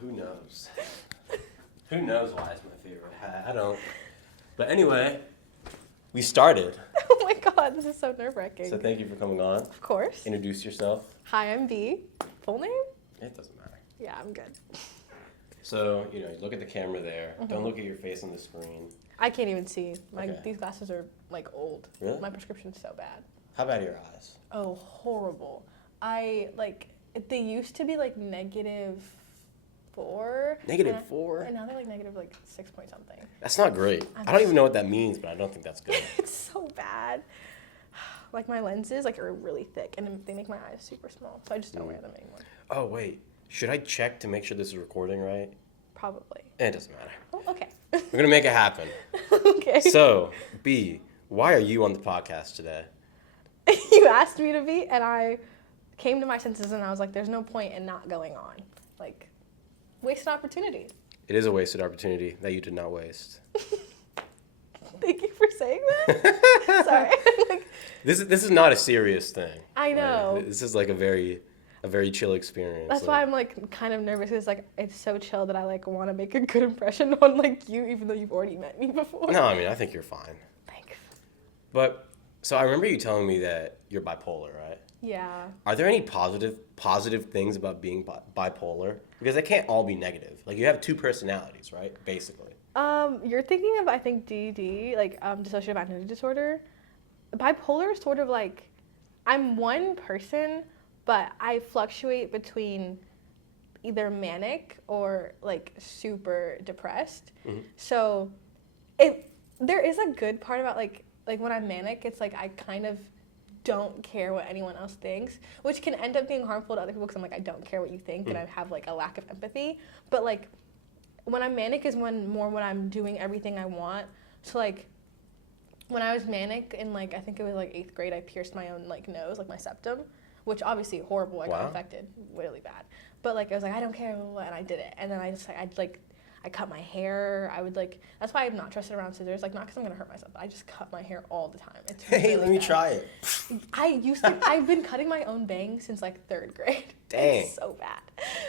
Who knows? Who knows why it's my favorite hat? I don't. But anyway, we started. Oh my god, this is so nerve-wracking. So thank you for coming on. Of course. Introduce yourself. Hi, I'm B. Full name? It doesn't matter. Yeah, I'm good. So, you look at the camera there. Mm-hmm. Don't look at your face on the screen. I can't even see. Okay. These glasses are, old. Really? My prescription's so bad. How about your eyes? Oh, horrible. They used to be, -4. -4? And now they're, -6 point something. That's not great. I don't even know what that means, but I don't think that's good. It's so bad. My lenses, are really thick, and they make my eyes super small, so I just don't wear them anymore. Oh, wait. Should I check to make sure this is recording right? Probably. It doesn't matter. Oh, okay. We're going to make it happen. Okay. So, B, why are you on the podcast today? You asked me to be, and I came to my senses, and I was like, there's no point in not going on. Wasted opportunity. It is a wasted opportunity that you did not waste. Thank you for saying that. Sorry. This is not a serious thing. I know. This is a very chill experience. That's why I'm kind of nervous. It's it's so chill that I want to make a good impression on you, even though you've already met me before. No, I think you're fine. Thanks. But so I remember you telling me that you're bipolar, right? Yeah. Are there any positive things about being bipolar? Because they can't all be negative. You have two personalities, right? Basically. You're thinking of, I think, DD, dissociative identity disorder. Bipolar is sort of I'm one person, but I fluctuate between either manic or super depressed. Mm-hmm. So there is a good part about when I'm manic, it's I kind of don't care what anyone else thinks, which can end up being harmful to other people because I'm I don't care what you think, and I have a lack of empathy. But when I'm manic is when I'm doing everything I want. So when I was manic in I think it was 8th grade, I pierced my own nose, my septum, which obviously horrible. I got infected really bad. But I was I don't care, and I did it. And then I cut my hair. I would that's why I'm not trusted around scissors. Not because I'm gonna hurt myself, but I just cut my hair all the time. It's really let me bad. Try it. I've been cutting my own bangs since 3rd grade. Dang. It's so bad.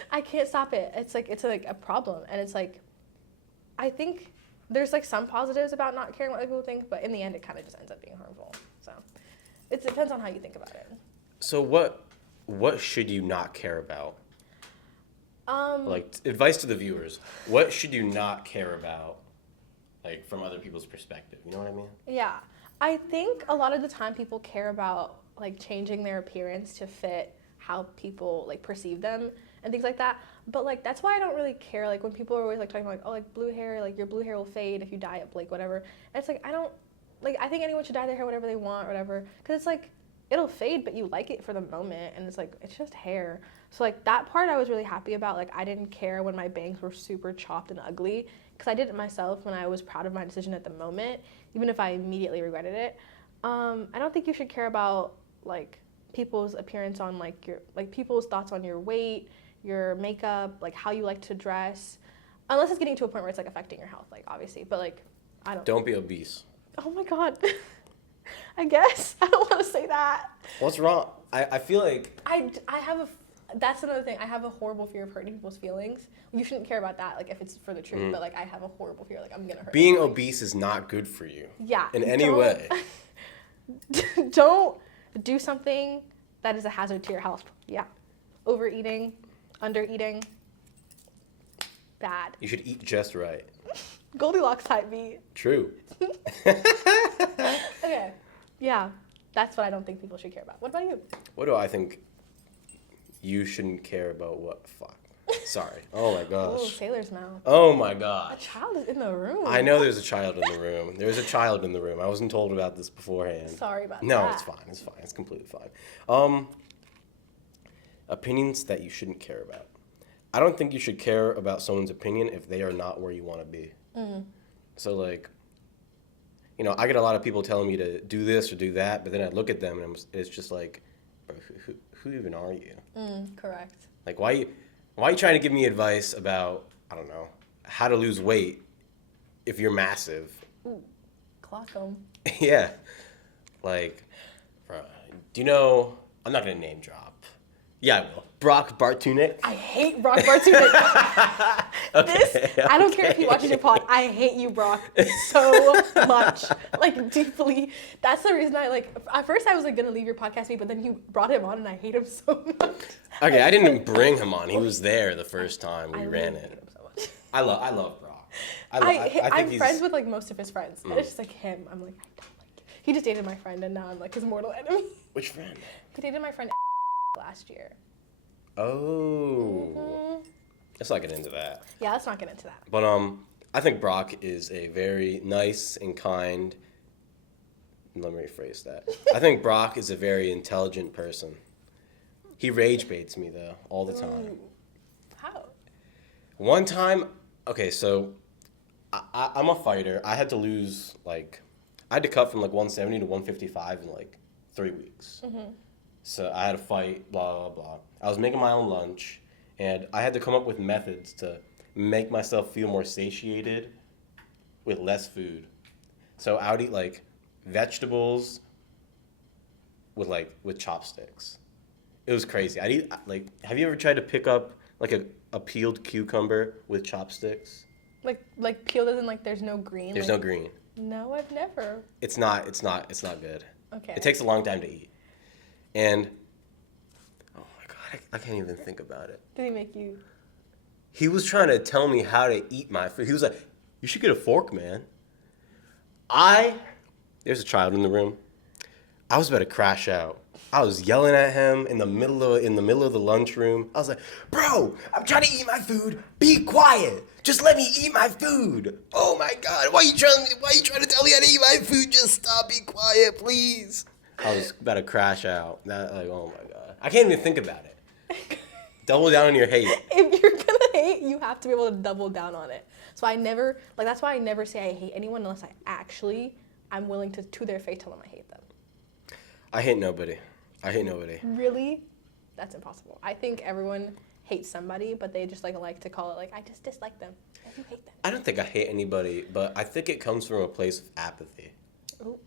I can't stop it. It's it's a problem, and it's I think there's some positives about not caring what other people think, but in the end, it kind of just ends up being harmful. So it depends on how you think about it. So what should you not care about? Advice to the viewers. What should you not care about, from other people's perspective? You know what I mean? Yeah. I think a lot of the time people care about, changing their appearance to fit how people, perceive them and things like that. But, that's why I don't really care, when people are always, talking about, blue hair, your blue hair will fade if you dye it, whatever. And it's, I don't, I think anyone should dye their hair whatever they want or whatever. Because it's, it'll fade, but you like it for the moment. And it's, it's just hair. So, that part I was really happy about. I didn't care when my bangs were super chopped and ugly because I did it myself when I was proud of my decision at the moment, even if I immediately regretted it. I don't think you should care about, people's appearance on, your, people's thoughts on your weight, your makeup, how you like to dress, unless it's getting to a point where it's, affecting your health, obviously. But, I don't. Don't be obese. Oh, my God. I guess. I don't want to say that. What's wrong? I feel I have that's another thing. I have a horrible fear of hurting people's feelings. You shouldn't care about that, if it's for the truth. But I have a horrible fear, I'm gonna hurt. Being obese is not good for you. Yeah. In any way. Don't do something that is a hazard to your health. Yeah. Overeating, undereating, bad. You should eat just right. Goldilocks type B. True. Okay. Yeah. That's what I don't think people should care about. What about you? What do I think? You shouldn't care about what? Fuck. Sorry. Oh my gosh. Oh, sailor's mouth. Oh my gosh. A child is in the room. I know there's a child in the room. There's a child in the room. I wasn't told about this beforehand. Sorry about that. No, it's fine. It's fine. It's completely fine. Opinions that you shouldn't care about. I don't think you should care about someone's opinion if they are not where you want to be. Mm. So I get a lot of people telling me to do this or do that, but then I look at them and it's just who even are you? Correct. Why are you trying to give me advice about, I don't know, how to lose weight if you're massive? Ooh, clock 'em. Yeah. Do you know, I'm not going to name drop, Yeah, I will. Brock Bartunek. I hate Brock Bartunek. I don't care if he watches your pod. I hate you, Brock, so much. Like, deeply. That's the reason at first I was like gonna leave your podcast feed, but then you brought him on and I hate him so much. Okay, I didn't bring him on. He was there the first time we ran hate it. him so much. I love Brock. I'm friends with like most of his friends. And it's just like him. I'm like, I don't like it. He just dated my friend and now I'm like his mortal enemy. Which friend? He dated my friend last year. Oh. Mm-hmm. Let's not get into that. Yeah, let's not get into that. But I think Brock is a very nice and kind. Let me rephrase that. I think Brock is a very intelligent person. He rage baits me though all the time. How? One time, okay, so I'm a fighter. I had to lose I had to cut from 170 to 155 in 3 weeks. Mm-hmm. So I had to fight, blah, blah, blah. I was making my own lunch, and I had to come up with methods to make myself feel more satiated with less food. So I would eat, vegetables with chopsticks. It was crazy. I'd eat, have you ever tried to pick up, a peeled cucumber with chopsticks? Like peeled as in there's no green? There's no green. No, I've never. It's not good. Okay. It takes a long time to eat. And, oh my God, I can't even think about it. Did he make you? He was trying to tell me how to eat my food. He was like, you should get a fork, man. There's a child in the room. I was about to crash out. I was yelling at him in the middle of the lunchroom. I was like, bro, I'm trying to eat my food. Be quiet. Just let me eat my food. Oh my God, why are you trying to tell me how to eat my food? Just stop, be quiet, please. I was about to crash out. Oh my God. I can't even think about it. Double down on your hate. If you're gonna hate, you have to be able to double down on it. So that's why I never say I hate anyone unless I'm willing to their face tell them I hate them. I hate nobody. Really? That's impossible. I think everyone hates somebody, but they just like to call it I just dislike them. I do hate them. I don't think I hate anybody, but I think it comes from a place of apathy. Ooh.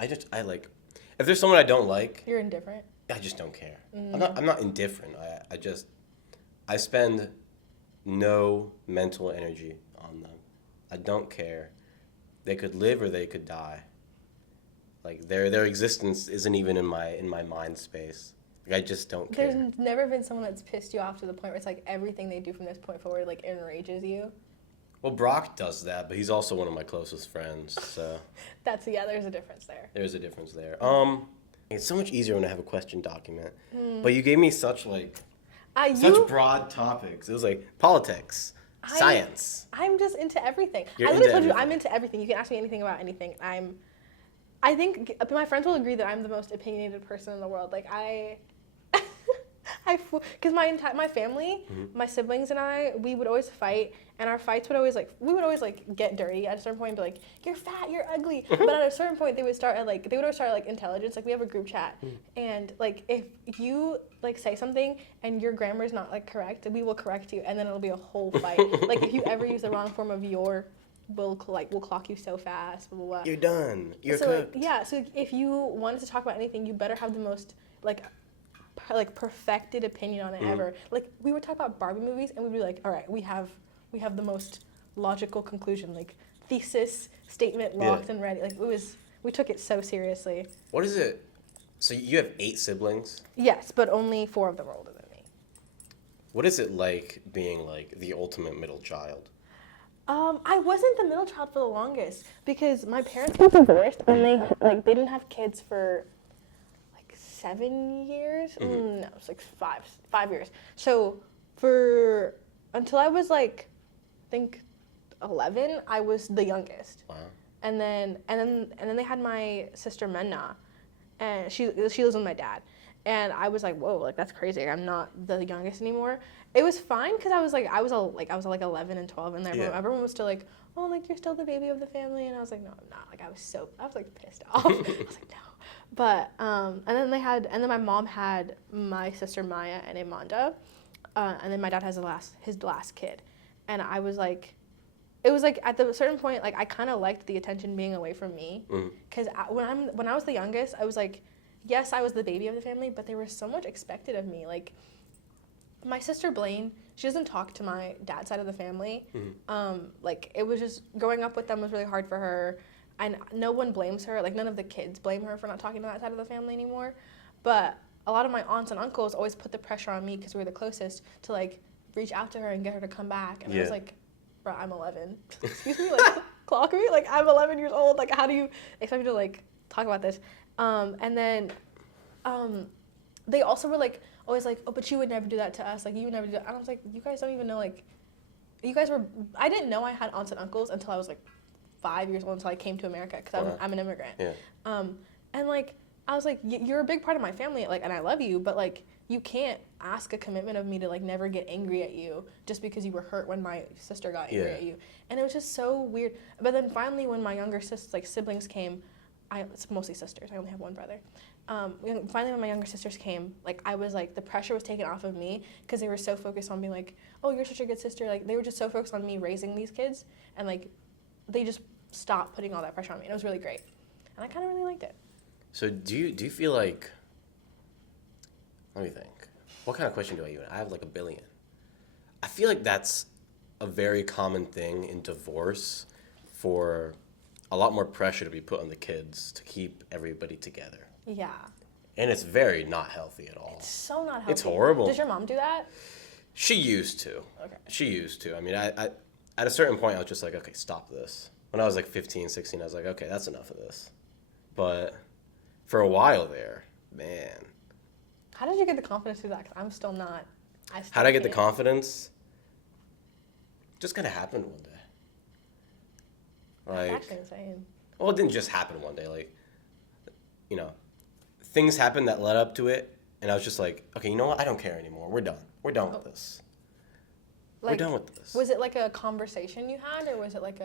If there's someone I don't like, You're indifferent. I just don't care. I'm not indifferent. I spend no mental energy on them. I don't care. They could live or they could die. Their existence isn't even in my mind space. I just don't care. There's never been someone that's pissed you off to the point where it's everything they do from this point forward enrages you. Well, Brock does that, but he's also one of my closest friends, so. There's a difference there. There's a difference there. It's so much easier when I have a question document. But you gave me such broad topics. It was politics, science. I'm just into everything. You're I literally into told you everything. I'm into everything. You can ask me anything about anything. I think my friends will agree that I'm the most opinionated person in the world. Because my family, my siblings and I, we would always fight, and our fights would always get dirty at a certain point and be like, you're fat, you're ugly. But at a certain point, they would start at intelligence. We have a group chat, and if you say something and your grammar is not correct, we will correct you, and then it'll be a whole fight. If you ever use the wrong form of your, we'll clock you so fast. Blah, blah, blah. You're done. You're so cooked. So if you wanted to talk about anything, you better have the most perfected opinion on it ever. We would talk about Barbie movies and we'd be like, all right, we have the most logical conclusion, thesis statement locked and ready. We took it so seriously. What is it? So you have 8 siblings? Yes, but only 4 of them are older than me. What is it like being the ultimate middle child? I wasn't the middle child for the longest because my parents got divorced and they didn't have kids for 7 years. No, it's 5 years. So until I was I think 11, I was the youngest. Wow. And then they had my sister Menna, and she lives with my dad. And I was like, whoa, that's crazy. I'm not the youngest anymore. It was fine because I was 11 and 12, and everyone was still oh, you're still the baby of the family, and I was like, no, I'm not. I was pissed off. I was like, no. But and then my mom had my sister Maya and Amanda, and then my dad has his last kid, and I was it was at the certain point I kind of liked the attention being away from me, because when I was the youngest, I was yes, I was the baby of the family, but there was so much expected of me. Like, my sister Blaine, she doesn't talk to my dad's side of the family. Like, it was just, growing up with them was really hard for her. And no one blames her. Like, none of the kids blame her for not talking to that side of the family anymore. But a lot of my aunts and uncles always put the pressure on me because we were the closest to, like, reach out to her and get her to come back. And I was like, bro, I'm 11. Excuse me? Like, clock me? Like, I'm 11 years old. Like, how do you expect me to, like, talk about this? And then they also were, like, always like, oh, but you would never do that to us. Like, you would never do that. And I was like, you guys don't even know, like, you guys were, I didn't know I had aunts and uncles until I was, like, 5 years old, until I came to America, because I'm an immigrant. Yeah. And, like, I was like, you're a big part of my family, like, and I love you, but, like, you can't ask a commitment of me to, like, never get angry at you just because you were hurt when my sister got angry at you. And it was just so weird. But then finally, when my younger siblings came, it's mostly sisters, I only have one brother. Finally, when my younger sisters came, like, I was like, the pressure was taken off of me because they were so focused on being like, oh, you're such a good sister. Like, they were just so focused on me raising these kids, and, like, they just stopped putting all that pressure on me. And it was really great. And I kind of really liked it. So do you feel like, let me think. What kind of question do I even? I have like a billion. I feel like that's a very common thing in divorce, for a lot more pressure to be put on the kids to keep everybody together. Yeah. And it's very not healthy at all. It's so not healthy. It's horrible. Does your mom do that? She used to. Okay. She used to. I mean, I at a certain point, I was just like, okay, stop this. When I was like 15, 16, I was like, okay, that's enough of this. But for a while there, man. How did you get the confidence to do that? Because I'm still not. How did I get the confidence? Just kind of happened one day. Like, That's actually insane. Well, it didn't just happen one day. Like, you know, things happened that led up to it, and I was just like, okay, you know what? I don't care anymore. We're done. We're done with this. Like, we're done with this. Was it like a conversation you had, or was it like a...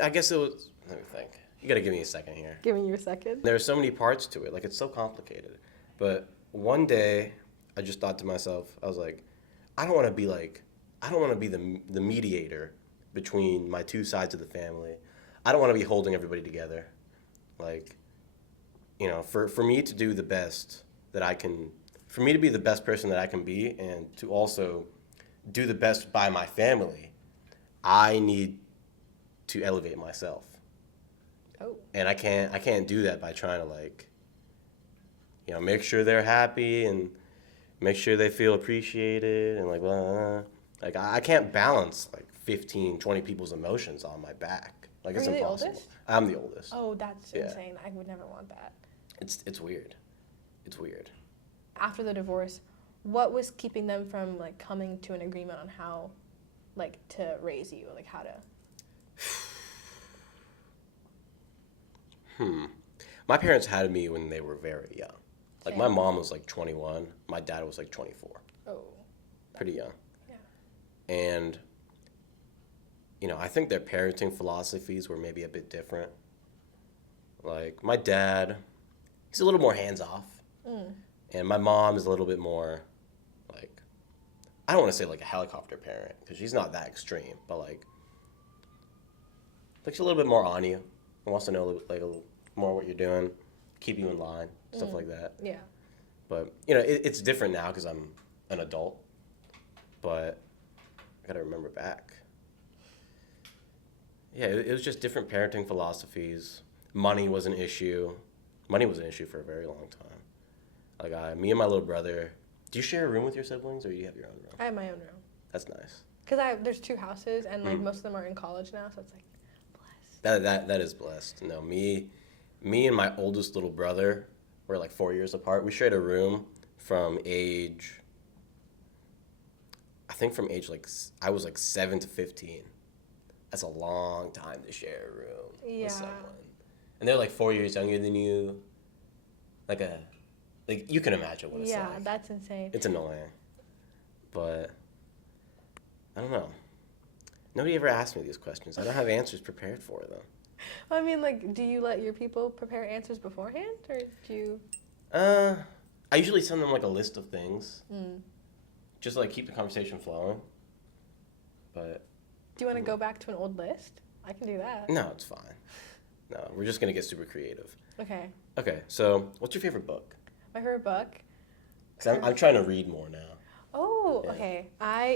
I guess it was, let me think. You gotta give me a second here. Give me your second. There are so many parts to it. Like, it's so complicated. But one day, I just thought to myself, I was like, I don't want to be the mediator between my two sides of the family. I don't want to be holding everybody together. Like, you know, for me to do the best that I can, for me to be the best person that I can be, and to also do the best by my family, I need to elevate myself. Oh. And I can't do that by trying to, like, you know, make sure they're happy and make sure they feel appreciated and, like, blah, blah, blah. Like, I can't balance, like, 15, 20 people's emotions on my back. Like, it's impossible. Are you the oldest? I'm the oldest. Oh, that's insane. I would never want that. It's weird. It's weird. After the divorce, what was keeping them from, like, coming to an agreement on how, like, to raise you? Like, how to... My parents had me when they were very young. Like, my mom was, like, 21. My dad was, like, 24. Oh. Pretty young. Yeah. And, you know, I think their parenting philosophies were maybe a bit different. Like, my dad, he's a little more hands-off. And my mom is a little bit more, like, I don't want to say, like, a helicopter parent, because she's not that extreme. But, like, she's a little bit more on you. And wants to know, like, a little more what you're doing, keep you in line, stuff like that. Yeah. But, you know, it's different now because I'm an adult. But I got to remember back. Yeah, it was just different parenting philosophies. Money was an issue. Money was an issue for a very long time. Like, me and my little brother, do you share a room with your siblings, or do you have your own room? I have my own room. That's nice. Because there's 2 houses, and, like, most of them are in college now, so it's, like, blessed. That is blessed. No, me and my oldest little brother, we're, like, 4 years apart. We shared a room from age, like, I was, like, 7 to 15. That's a long time to share a room with someone. And they're, like, 4 years younger than you. Like, you can imagine what it's like. Yeah, that's insane. It's annoying. But, I don't know. Nobody ever asked me these questions. I don't have answers prepared for them. I mean, like, do you let your people prepare answers beforehand, or do you... I usually send them, like, a list of things. Just, like, keep the conversation flowing. But... Do you want to go back to an old list? I can do that. No, it's fine. No, we're just gonna get super creative. Okay. Okay, so what's your favorite book? My favorite book? Because I'm trying to read more now. Oh, Yeah. okay.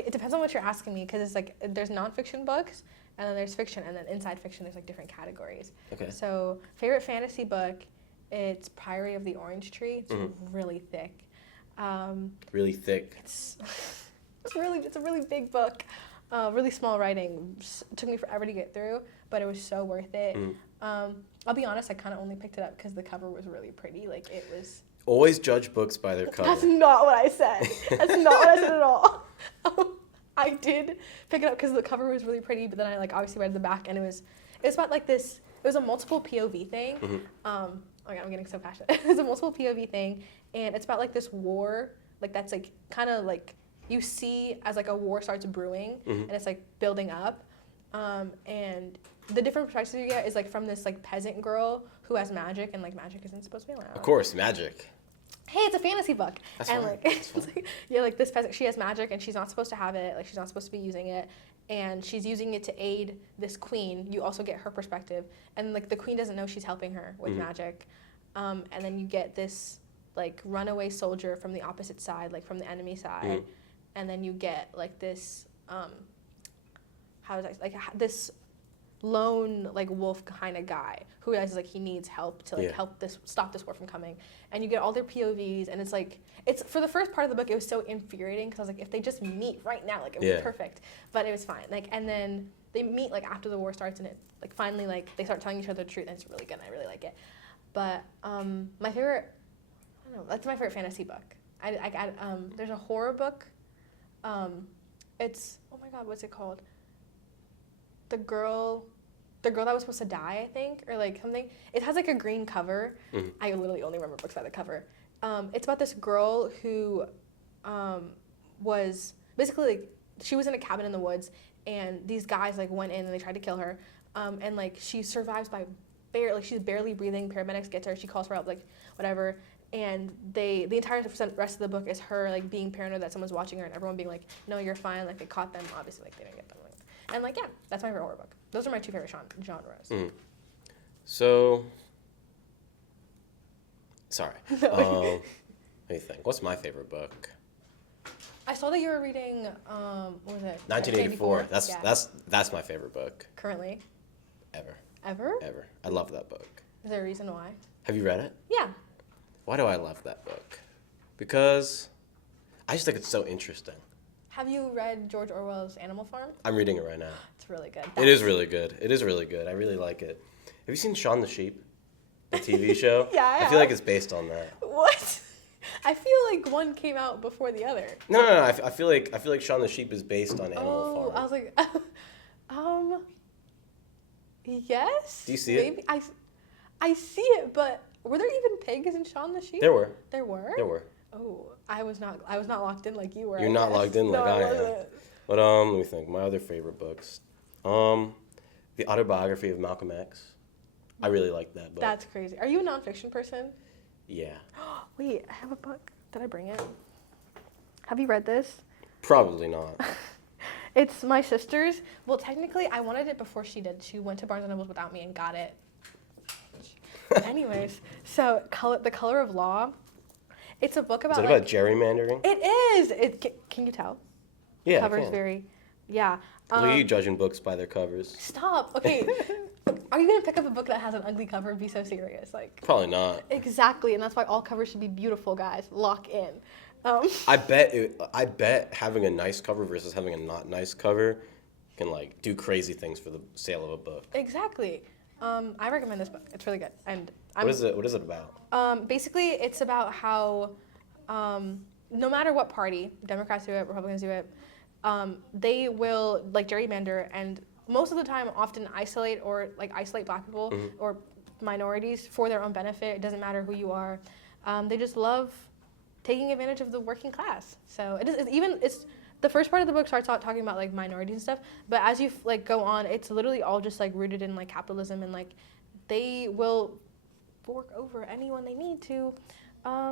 It depends on what you're asking me, because it's like there's nonfiction books, and then there's fiction, and then inside fiction there's like different categories. Okay. So favorite fantasy book, it's Priory of the Orange Tree. It's really thick. Really thick. It's a really big book. Really small writing. It took me forever to get through, but it was so worth it. I'll be honest, I kind of only picked it up because the cover was really pretty. Like, it was... Always judge books by their cover. That's not what I said. That's not what I said at all. I did pick it up because the cover was really pretty, but then I, like, obviously read the back, and it was about, like, this... It was a multiple POV thing. Oh my God, I'm getting so passionate. It was a multiple POV thing, and it's about, like, this war, like, that's, like, kind of, like... You see as like a war starts brewing and it's like building up, and the different perspectives you get is like from this like peasant girl who has magic, and like magic isn't supposed to be allowed. Of course, magic. Hey, it's a fantasy book. That's and fine. like it's like, yeah, like this peasant, she has magic and she's not supposed to have it. Like she's not supposed to be using it, and she's using it to aid this queen. You also get her perspective, and like the queen doesn't know she's helping her with magic, and then you get this like runaway soldier from the opposite side, like from the enemy side. And then you get like this, this lone like wolf kind of guy who realizes like he needs help to like help stop this war from coming. And you get all their POVs, and it's for the first part of the book it was so infuriating because I was like, if they just meet right now, like it would be perfect. But it was fine. Like, and then they meet like after the war starts, and it like finally like they start telling each other the truth, and it's really good. And I really like it. But my favorite, I don't know, that's my favorite fantasy book. There's a horror book. It's, oh my God, what's it called? The girl that was supposed to die, I think, or like something. It has like a green cover. I literally only remember books by the cover. It's about this girl who was basically like, she was in a cabin in the woods, and these guys like went in and they tried to kill her. And like she survives by she's barely breathing. Paramedics get to her. She calls for help, like whatever. And the entire rest of the book is her like being paranoid that someone's watching her, and everyone being like, no, you're fine. Like they caught them. Obviously, like they didn't get them. And like, yeah, that's my favorite horror book. Those are my two favorite genres. So, sorry. Let me think. What's my favorite book? I saw that you were reading. What was it? 1984. That's my favorite book. Currently. Ever. Ever? I love that book. Is there a reason why? Have you read it? Yeah. Why do I love that book? Because I just think it's so interesting. Have you read George Orwell's Animal Farm? I'm reading it right now. It's really good. It is really good. I really like it. Have you seen Shaun the Sheep, the TV show? Yeah, I feel like it's based on that. What? I feel like one came out before the other. No. I feel like Shaun the Sheep is based on Animal Farm. I was like, yes. Do you see maybe. it? I see it, but were there even pigs in Shaun the Sheep? There were. There were? There were. Oh, I was not locked in like you were. You're not logged in like I am. wasn't. But let me think. My other favorite books. The Autobiography of Malcolm X. I really like that book. That's crazy. Are you a nonfiction person? Yeah. Wait, I have a book. Did I bring it? Have you read this? Probably not. It's my sister's. Well, technically, I wanted it before she did. She went to Barnes & Noble without me and got it. Anyways, so The Color of Law. It's a book about. Is it about gerrymandering? It is. Can you tell? Yeah. The cover's very. Yeah. Look at you judging books by their covers. Stop. Okay. Are you gonna pick up a book that has an ugly cover and be so serious? Like. Probably not. Exactly, and that's why all covers should be beautiful, guys. Lock in. I bet having a nice cover versus having a not nice cover can like do crazy things for the sale of a book. Exactly. I recommend this book. It's really good. And What is it about? Basically, it's about how no matter what party, Democrats do it, Republicans do it, they will like gerrymander, and most of the time often isolate Black people or minorities for their own benefit. It doesn't matter who you are. They just love taking advantage of the working class. So it's the first part of the book starts out talking about like minorities and stuff, but as you like go on, it's literally all just like rooted in like capitalism, and like they will fork over anyone they need to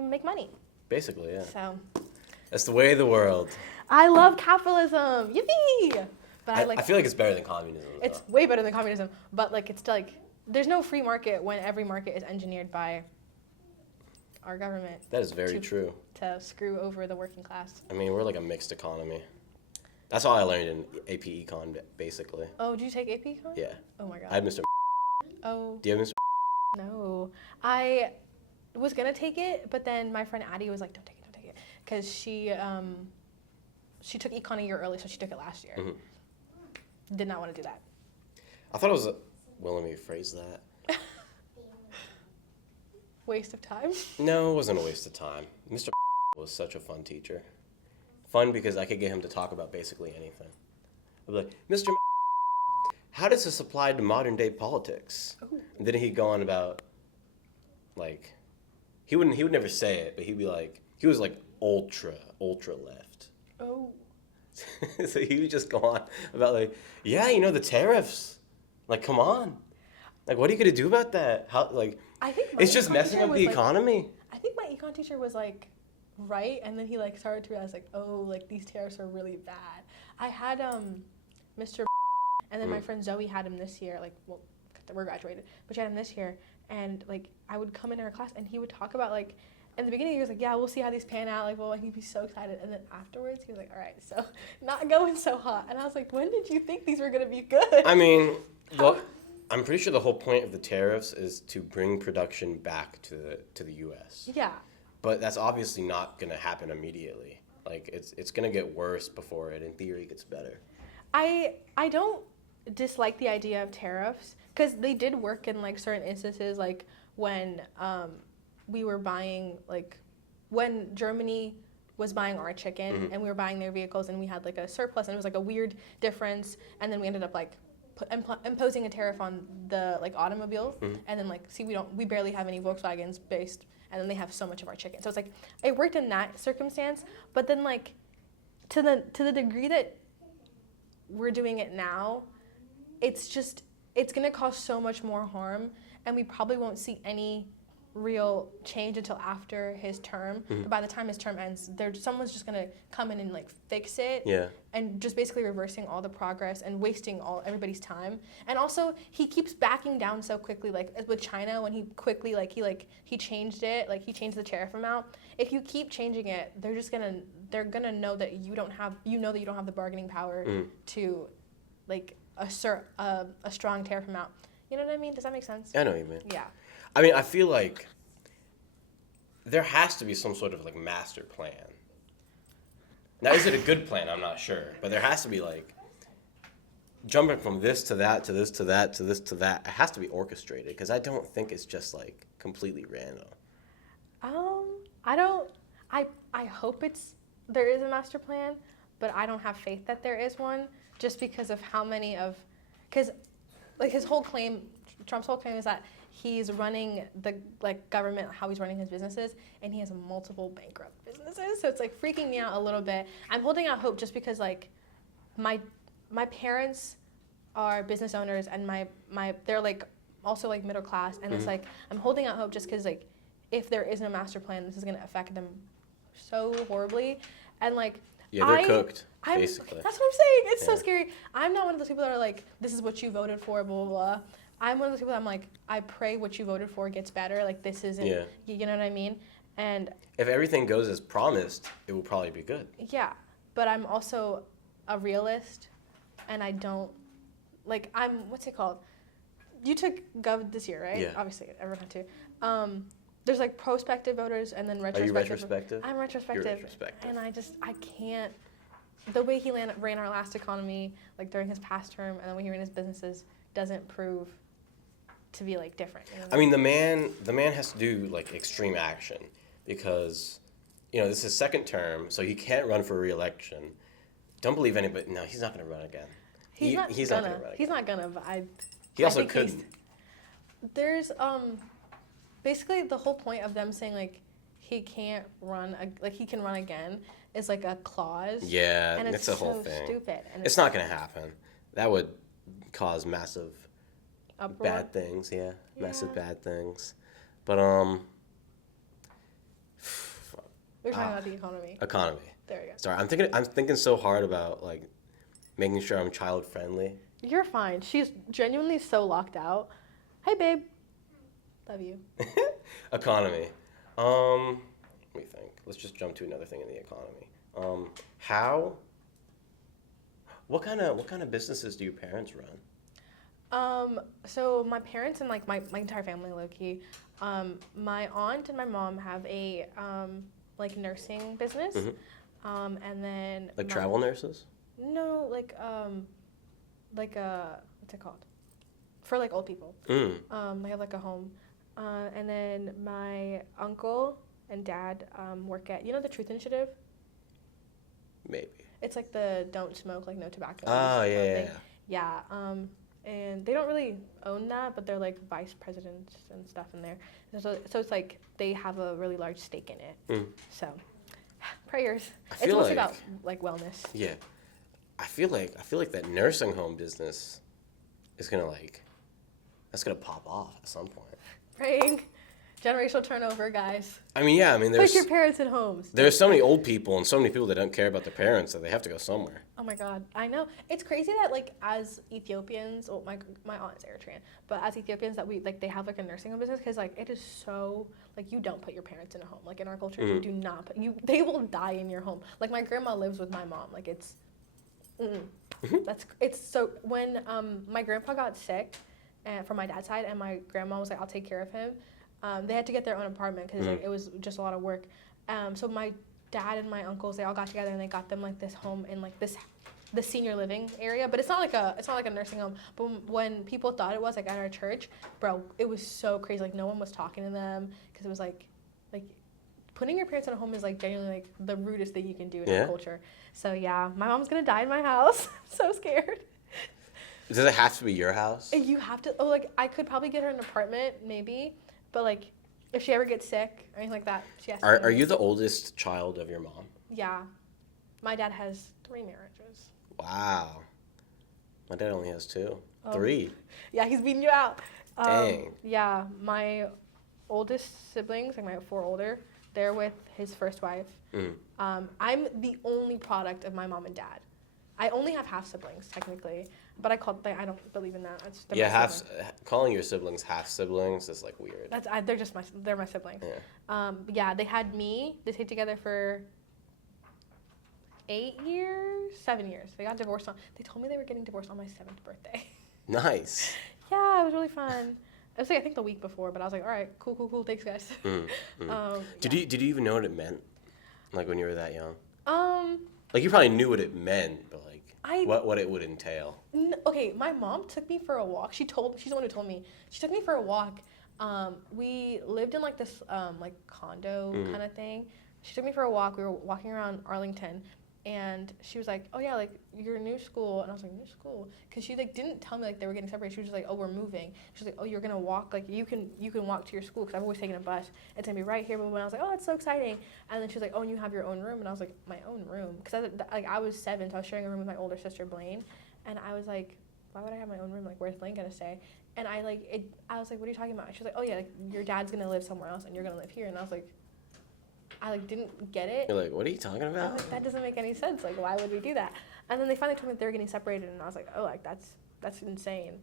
make money. Basically, yeah. So that's the way of the world. I love capitalism. Yippee! But I feel like it's better than communism. It's way better than communism, but like it's still like there's no free market when every market is engineered by our government. That is very true. To screw over the working class. I mean, we're like a mixed economy. That's all I learned in AP Econ, basically. Oh, did you take AP Econ? Yeah. Oh my god. I had Mr. Oh. Do you have Mr. No. I was gonna take it, but then my friend Addie was like, don't take it. Because she took econ a year early, so she took it last year. Mm-hmm. Did not want to do that. I thought it was well, let me rephrase that. Waste of time? No, it wasn't a waste of time. Mr. was such a fun teacher. Fun because I could get him to talk about basically anything. I'd be like, Mr. How does this apply to modern day politics? Ooh. And then he'd go on about, like, he would never say it, but he'd be like, he was like ultra left. Oh. So he would just go on about like, yeah, you know, the tariffs. Like, come on. Like, what are you going to do about that? How, like, I think it's just messing up the economy. I think my econ teacher was like, right, and then he like started to realize like, oh, like these tariffs are really bad. I had Mr. and then my friend Zoe had him this year. Like, well, we're graduated, but she had him this year, and like I would come into her class and he would talk about like. In the beginning, he was like, yeah, we'll see how these pan out. Like, well, he'd be so excited. And then afterwards, he was like, all right, so not going so hot. And I was like, when did you think these were going to be good? I mean, I'm pretty sure the whole point of the tariffs is to bring production back to the U.S. Yeah. But that's obviously not going to happen immediately. Like, it's going to get worse before it, in theory, gets better. I don't dislike the idea of tariffs because they did work in, like, certain instances, like when we were buying, like, when Germany was buying our chicken and we were buying their vehicles and we had, like, a surplus and it was, like, a weird difference. And then we ended up, like, imposing a tariff on the, like, automobiles. And then, like, see, we barely have any Volkswagens based, and then they have so much of our chicken. So it's, like, it worked in that circumstance. But then, like, to the degree that we're doing it now, it's going to cause so much more harm, and we probably won't see any real change until after his term. But by the time his term ends, someone's just going to come in and like fix it. Yeah. And just basically reversing all the progress and wasting everybody's time. And also he keeps backing down so quickly, like with China when he quickly he changed it, like he changed the tariff amount. If you keep changing it, they're gonna know that you don't have the bargaining power to like assert a strong tariff amount. You know what I mean? Does that make sense? I know what you mean. Yeah. I mean, I feel like there has to be some sort of, like, master plan. Now, is it a good plan? I'm not sure. But there has to be, like, jumping from this to that, to this to that, to this to that. It has to be orchestrated, because I don't think it's just, like, completely random. I hope there is a master plan, but I don't have faith that there is one, just because of because, like, Trump's whole claim is that he's running the government, how he's running his businesses, and he has multiple bankrupt businesses. So it's like freaking me out a little bit. I'm holding out hope just because like my parents are business owners, and they're like also like middle class, and it's like I'm holding out hope just because like if there isn't a master plan, this is gonna affect them so horribly, and like. Yeah, they're cooked, basically. That's what I'm saying. It's so scary. I'm not one of those people that are like, this is what you voted for, blah, blah, blah. I'm one of those people that I'm like, I pray what you voted for gets better. Like, this isn't, you know what I mean? And if everything goes as promised, it will probably be good. Yeah, but I'm also a realist, and I don't, like, what's it called? You took Gov this year, right? Yeah. Obviously, everyone had to. There's like prospective voters and then retrospective. Are you retrospective? I'm retrospective. You're retrospective. And I can't. The way he ran our last economy, like during his past term, and the way he ran his businesses, doesn't prove to be like different. You know? I mean, the man has to do like extreme action because, you know, this is his second term, so he can't run for re-election. Don't believe anybody. No, he's not going to run again. He's not going to run again. He's not gonna. But he also couldn't. There's basically the whole point of them saying like he can't run, like he can run again, is like a clause. Yeah, and it's a whole so thing. Stupid. And it's not going to happen. That would cause massive uproar. bad things. Yeah, massive bad things. But we're talking about the economy. Economy. There we go. Sorry, I'm thinking so hard about like making sure I'm child friendly. You're fine. She's genuinely so locked out. Hi, babe. Love you. Economy. Let me think. Let's just jump to another thing in the economy. How? What kind of businesses do your parents run? So my parents and like my entire family, low key, my aunt and my mom have a like nursing business. And then Like travel nurses? no, like what's it called? For like old people. They have like a home. And then my uncle and dad work at the Truth Initiative. Maybe. It's like the don't smoke, like no tobacco. Oh, yeah. Thing. Yeah. And they don't really own that, but they're like vice presidents and stuff in there. And so it's like they have a really large stake in it. So prayers. It's mostly about like wellness. Yeah. I feel like that nursing home business is that's gonna pop off at some point. Praying. Generational turnover, guys. I mean, yeah. I mean, Put your parents in homes. There's so many old people and so many people that don't care about their parents that they have to go somewhere. Oh my God, I know. It's crazy that like as Ethiopians, well, my aunt is Eritrean, but as Ethiopians that we like they have like a nursing home business because like it is so like you don't put your parents in a home. Like in our culture, you do not put they will die in your home. Like my grandma lives with my mom. Like it's so when my grandpa got sick, and from my dad's side, and my grandma was like, I'll take care of him. They had to get their own apartment because like, it was just a lot of work. So my dad and my uncles, they all got together and they got them like this home in like the senior living area. But it's not like a nursing home. But when people thought it was like at our church, bro, it was so crazy. Like no one was talking to them because it was like putting your parents in a home is like genuinely like the rudest thing you can do in our culture. So yeah, my mom's gonna die in my house. I'm so scared. Does it have to be your house? You have to. Oh, like I could probably get her an apartment maybe. But, like, if she ever gets sick or anything like that, she has to. Are you the oldest child of your mom? Yeah. My dad has 3 marriages. Wow. My dad only has 2. 3. Yeah, he's beating you out. Dang. Yeah, my oldest siblings, like my 4 older, they're with his first wife. I'm the only product of my mom and dad. I only have half siblings, technically. But I don't believe in that. Calling your siblings half siblings is like weird. They're my siblings. Yeah. They had me. They stayed together for 7 years. They got divorced they told me they were getting divorced on my 7th birthday. Nice. Yeah, it was really fun. It was like I think the week before, but I was like, all right, cool, thanks guys. Did you even know what it meant? Like when you were that young? Like you probably knew what it meant, but like what it would entail. Okay, my mom took me for a walk. She's the one who told me. She took me for a walk. We lived in like this like condo kind of thing. She took me for a walk. We were walking around Arlington, and she was like, "Oh yeah, like your new school." And I was like, "New school?" Because she like didn't tell me like they were getting separated. She was just like, "Oh, we're moving." She's like, "Oh, you're gonna walk? Like you can walk to your school?" Because I've always taken a bus. It's gonna be right here. But when I was like, "Oh, that's so exciting!" And then she was like, "Oh, and you have your own room?" And I was like, "My own room?" Because I was 7, so I was sharing a room with my older sister Blaine, and I was like, "Why would I have my own room? Like, where's Blaine gonna stay?" And I was like, "What are you talking about?" She was like, "Oh yeah, like your dad's gonna live somewhere else, and you're gonna live here." And I was like, I didn't get it. You're like, what are you talking about? I was like, that doesn't make any sense. Like, why would we do that? And then they finally told me that they were getting separated, and I was like, oh, like that's insane.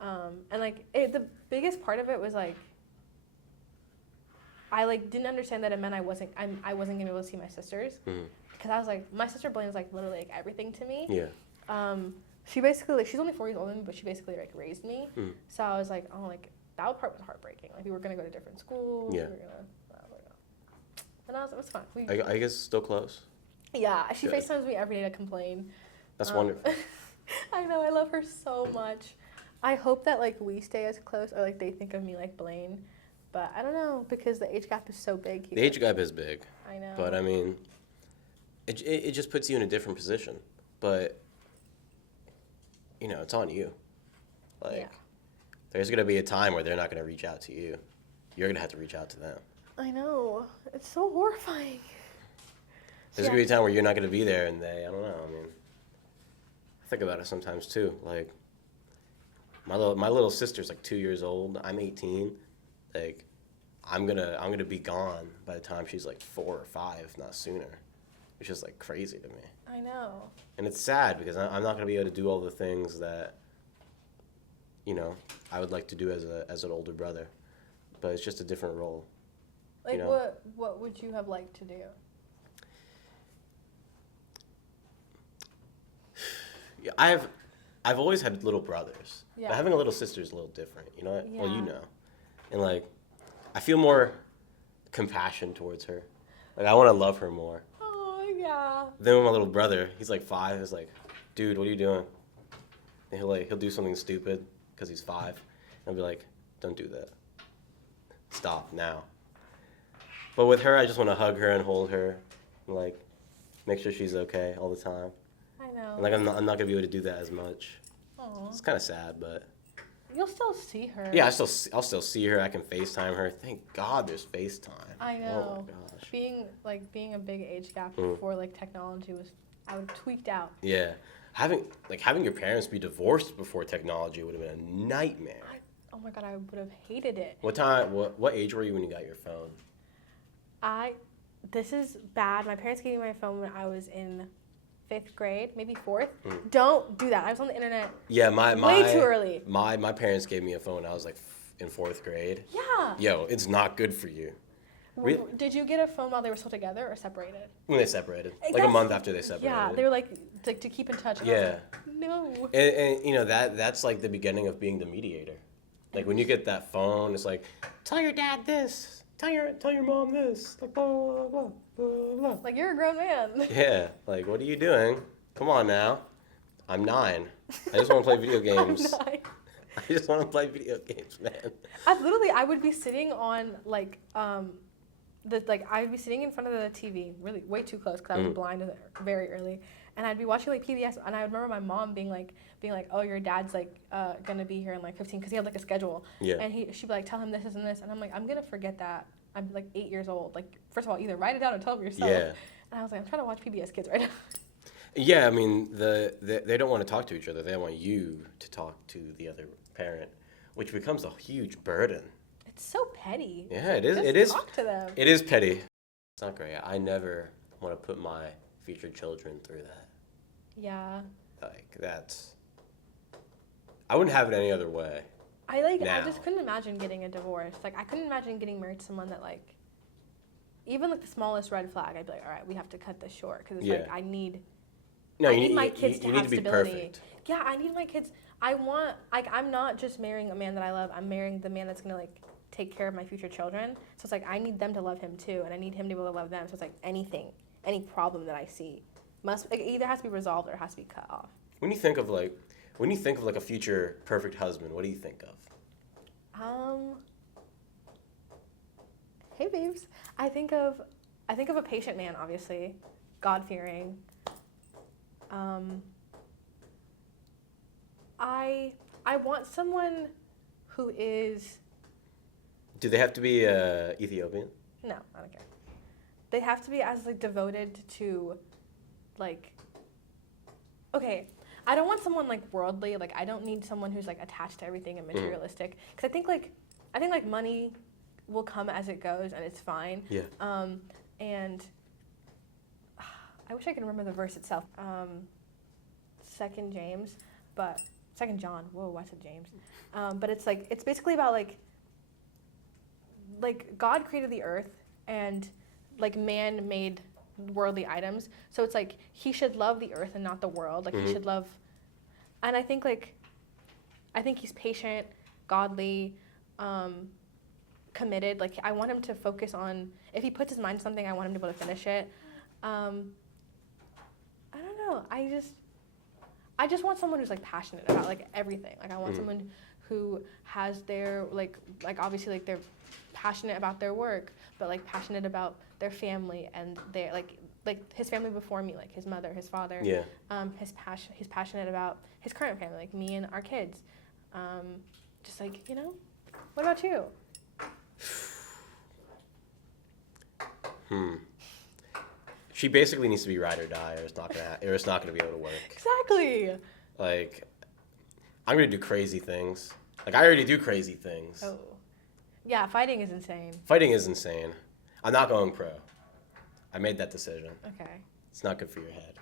And like the biggest part of it was like, I like didn't understand that it meant I wasn't gonna be able to see my sisters, because I was like, my sister Blaine is like literally like everything to me. Yeah. She basically like she's only 4 years older than me, but she basically like raised me. So I was like, oh, like that part was heartbreaking. Like we were gonna go to different schools. Yeah. And it was fun. I guess still close. Yeah, she FaceTimes me every day to complain. That's wonderful. I know, I love her so much. I hope that like we stay as close, or like they think of me like Blaine, but I don't know because the age gap is so big here. The age gap is big. I know. But I mean, it just puts you in a different position. But you know, it's on you. Like, there's gonna be a time where they're not gonna reach out to you. You're gonna have to reach out to them. I know. It's so horrifying. There's going to be a time where you're not going to be there, and I don't know, I mean, I think about it sometimes, too. Like, my little sister's, like, 2 years old. I'm 18. Like, I'm gonna be gone by the time she's, like, 4 or 5, if not sooner. Which is, like, crazy to me. I know. And it's sad, because I'm not going to be able to do all the things that, I would like to do as an older brother, but it's just a different role. Like, what would you have liked to do? Yeah, I've always had little brothers, Yeah. but having a little sister is a little different. You know what? Well, Yeah. and like, I feel more compassion towards her. Like, I want to love her more. Oh, yeah. Then with my little brother, he's like 5. He's like, dude, what are you doing? And he'll do something stupid because he's 5. And I'll be like, don't do that. Stop now. But with her, I just want to hug her and hold her, and like, make sure she's okay all the time. I know. And like, I'm not gonna be able to do that as much. Aw. It's kind of sad, but You'll still see her. yeah, I'll still see her. I can FaceTime her. Thank God there's FaceTime. I know. Oh my gosh. Being a big age gap Mm. before like technology was, I would tweaked out. Yeah, having your parents be divorced before technology would have been a nightmare. Oh my god, I would have hated it. What age were you when you got your phone? This is bad. My parents gave me my phone when I was in 5th grade, maybe 4th. Mm. Don't do that. I was on the internet Yeah, way too early. My parents gave me a phone when I was like in 4th grade. Yeah. Yo, it's not good for you. Did you get a phone while they were still together or separated? When they separated, like a That's- month after they separated. Yeah, they were like to keep in touch. And I was Yeah. like, no. And that's like the beginning of being the mediator. Like when you get that phone, it's like, tell your dad this, tell your mom this, like blah blah blah blah blah. Like, you're a grown man. Yeah, like what are you doing? Come on now, I'm 9. I just want to play video games. I'm not. I just want to play video games, man. I would be sitting on like I'd be sitting in front of the TV, really way too close because I was blind very early, and I'd be watching like PBS, and I would remember my mom being like, oh, your dad's like gonna be here in like 15 because he had like a schedule, Yeah. and she'd be like, tell him this and this, and I'm like, I'm gonna forget that. I'm like 8 years old. Like, first of all, either write it down or tell him yourself. Yeah. And I was like, I'm trying to watch PBS Kids right now. Yeah, I mean they don't want to talk to each other. They want you to talk to the other parent, which becomes a huge burden. It's so petty. Yeah, it is. Just It is. talk to them. It is petty. It's not great. I never want to put my future children through that. Yeah. Like that's. I wouldn't have it any other way. I Now. just couldn't imagine getting a divorce. Like, I couldn't imagine getting married to someone that like, even like the smallest red flag, I'd be like, all right, we have to cut this short because it's like Yeah. I need No, I you need need my kids to you have need to be stability. perfect. Yeah, I need my kids. I want, like, I'm not just marrying a man that I love. I'm marrying the man that's gonna like take care of my future children. So it's like I need them to love him too, and I need him to be able to love them. So it's like any problem that I see must it either has to be resolved or it has to be cut off. When you think of like a future perfect husband, what do you think of? Hey babes. I think of a patient man, obviously, God-fearing. I want someone who is Do they have to be Ethiopian? no, I don't care. They have to be as like devoted to, like. Okay, I don't want someone like worldly. Like, I don't need someone who's like attached to everything and materialistic. Because I think like money will come as it goes and it's fine. Yeah. And I wish I could remember the verse itself. 2 James, but 2 John. Whoa, I said James. But it's basically about like God created the earth and like man made worldly items. So it's like he should love the earth and not the world. Like he should love, and I think he's patient, godly, committed. Like I want him to focus on, if he puts his mind to something, I want him to be able to finish it. I don't know. I just want someone who's like passionate about like everything. Like I want someone who has their like obviously like they're passionate about their work, but like passionate about their family and their like his family before me, like his mother, his father. Yeah. He's passionate about his current family, like me and our kids. Just like, you know. What about you? She basically needs to be ride or die, or it's not gonna be able to work. Exactly. Like, I'm gonna do crazy things. Like, I already do crazy things. Oh. Yeah, fighting is insane. Fighting is insane. I'm not going pro. I made that decision. Okay. It's not good for your head.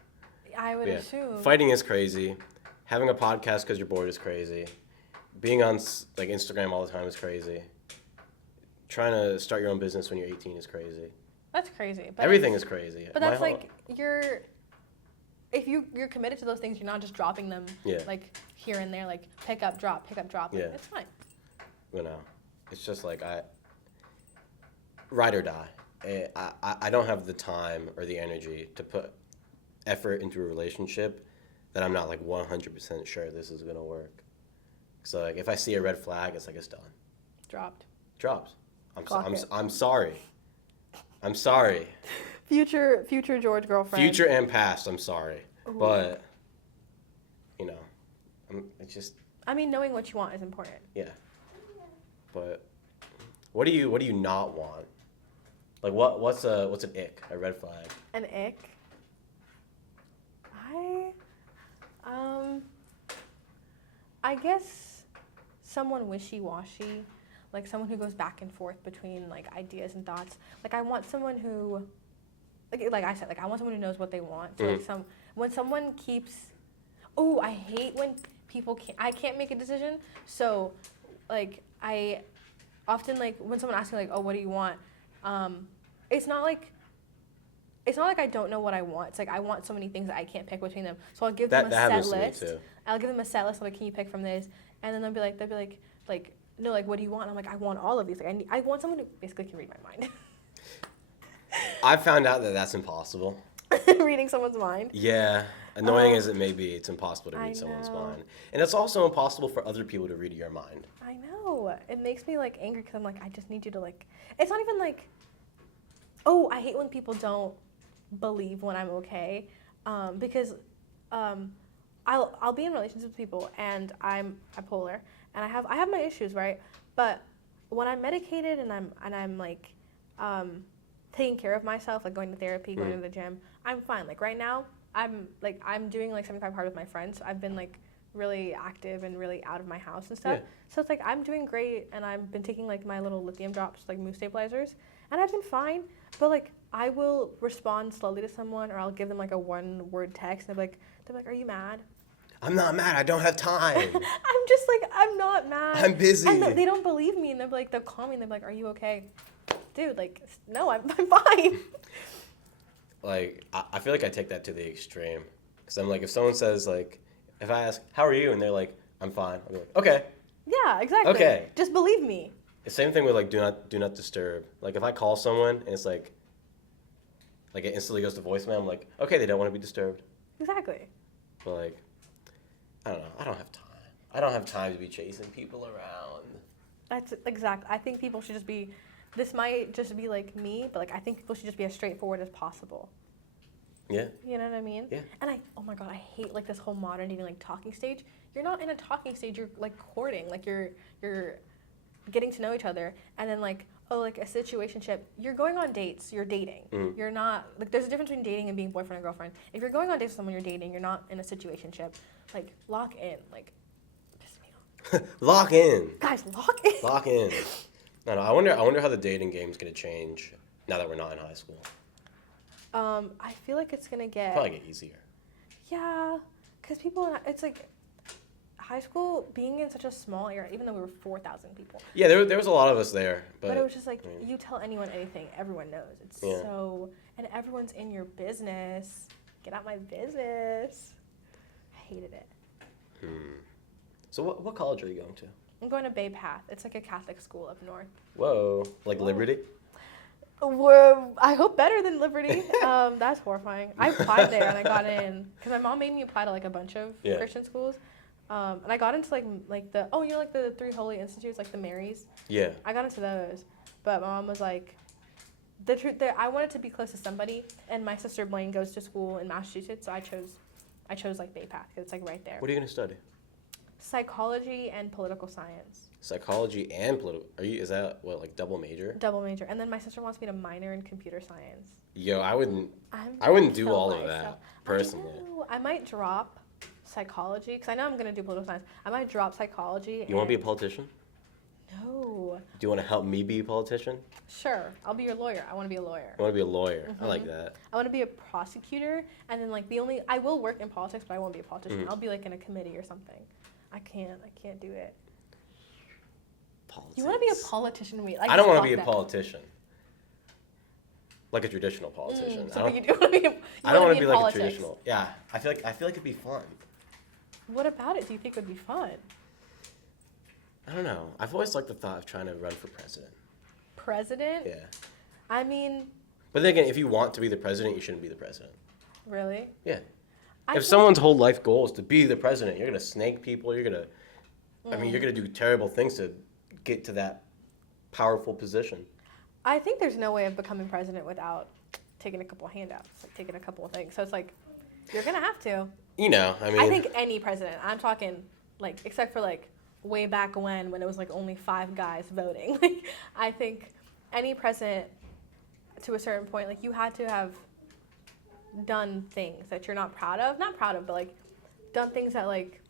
I would Yeah. assume. Fighting is crazy. Having a podcast because you're bored is crazy. being on like Instagram all the time is crazy. Trying to start your own business when you're 18 is crazy. That's crazy. But Everything is crazy. But that's like if you're committed to those things, you're not just dropping them like here and there, like pick up, drop. Like, it's fine. You know, it's just like ride or die. I don't have the time or the energy to put effort into a relationship that I'm not like 100% sure this is gonna work. So like if I see a red flag, it's like it's done. Dropped. I'm sorry. I'm sorry. Future George girlfriend. Future and past. I'm sorry, but you know, it's just. I mean, knowing what you want is important. Yeah, but what do you not want? Like what's an ick, a red flag? An ick. I guess someone wishy-washy, like someone who goes back and forth between like ideas and thoughts. Like I want someone who, like I said, like I want someone who knows what they want. So like when someone keeps, I hate when people I can't make a decision. So like I often like when someone asks me like, oh, what do you want? It's not like I don't know what I want. It's like I want so many things that I can't pick between them. So I'll give them a set list. I'll give them a set list. I'm like, can you pick from this? And then they'll be like, no, like, what do you want? I'm like, I want all of these. Like, I want someone who basically can read my mind. I found out that that's impossible. Reading someone's mind. Yeah, annoying as it may be, it's impossible to read someone's mind, and it's also impossible for other people to read your mind. I know. It makes me like angry because I'm like, I just need you to like. It's not even like. I hate when people don't believe when I'm okay, because I'll be in relationships with people and I'm bipolar and I have my issues, right? But when I'm medicated and I'm like taking care of myself, like going to therapy, going to the gym, I'm fine. Like right now, I'm doing like 75 hard with my friends. So I've been like really active and really out of my house and stuff. Yeah. So it's like I'm doing great and I've been taking like my little lithium drops, like mood stabilizers, and I've been fine. But like I will respond slowly to someone or I'll give them like a 1-word text and they're like, are you mad? I'm not mad. I don't have time. I'm just like, I'm not mad. I'm busy. And they don't believe me and they'll call me and they're like, are you okay? Dude, like, no, I'm fine. Like, I feel like I take that to the extreme. Because I'm like, if someone says, like, if I ask, how are you? And they're like, I'm fine. I'll be like, okay. Yeah, exactly. Okay. Just believe me. The same thing with, like, do not disturb. Like, if I call someone and it's like it instantly goes to voicemail, I'm like, okay, they don't want to be disturbed. Exactly. But, like, I don't know. I don't have time. I don't have time to be chasing people around. That's exact. I think people should just be, this might just be like me, but like I think people should just be as straightforward as possible. Yeah. You know what I mean? Yeah. And oh my God, I hate like this whole modern dating like talking stage. You're not in a talking stage, you're like courting. Like you're getting to know each other and then like, like a situationship, you're going on dates, you're dating. Mm. You're not, like there's a difference between dating and being boyfriend and girlfriend. If you're going on dates with someone you're dating, you're not in a situationship. Like lock in, like piss me off. Lock in. Guys, lock in. Lock in. No, I wonder how the dating game's gonna change now that we're not in high school. I feel like it's gonna probably get easier. Yeah, because it's like high school being in such a small area, even though we were 4,000 people. Yeah, there was a lot of us there, but it was just like you tell anyone anything, everyone knows. It's so, and everyone's in your business. Get out my business. I hated it. So what college are you going to? I'm going to Bay Path. It's like a Catholic school up north. Whoa, like Liberty? I hope better than Liberty. That's horrifying. I applied there and I got in because my mom made me apply to like a bunch of Christian schools, and I got into like the like the 3 holy institutes, like the Marys. Yeah. I got into those, but my mom was like, the truth that I wanted to be close to somebody, and my sister Blaine goes to school in Massachusetts, so I chose like Bay Path because it's like right there. What are you gonna study? Psychology and political science. Psychology and political. Is that what, like double major? Double major, and then my sister wants me to minor in computer science. Yo, I wouldn't do all of that personally. I might drop psychology because I know I'm gonna do political science. I might drop psychology. You want to be a politician? No. Do you want to help me be a politician? Sure, I'll be your lawyer. I want to be a lawyer. I want to be a lawyer. Mm-hmm. I like that. I want to be a prosecutor, and then like I will work in politics, but I won't be a politician. Mm-hmm. I'll be like in a committee or something. I can't do it. politics. You want to be a politician? I don't want to be a politician. Like a traditional politician. So you do want to be. I don't want to be like a traditional. Yeah, I feel like it'd be fun. What about it do you think would be fun? I don't know. I've always liked the thought of trying to run for president. President? Yeah. I mean. But then again, if you want to be the president, you shouldn't be the president. Really? Yeah. If someone's whole life goal is to be the president, you're gonna snake people. You're gonna. I mean, you're gonna do terrible things to get to that powerful position. I think there's no way of becoming president without taking a couple of handouts, like taking a couple of things. So it's like, you're going to have to. You know, I mean. I think any president, I'm talking, like, except for, like, way back when it was, like, only 5 guys voting. Like, I think any president, to a certain point, like, you had to have done things that you're not proud of, but, like, done things that, like,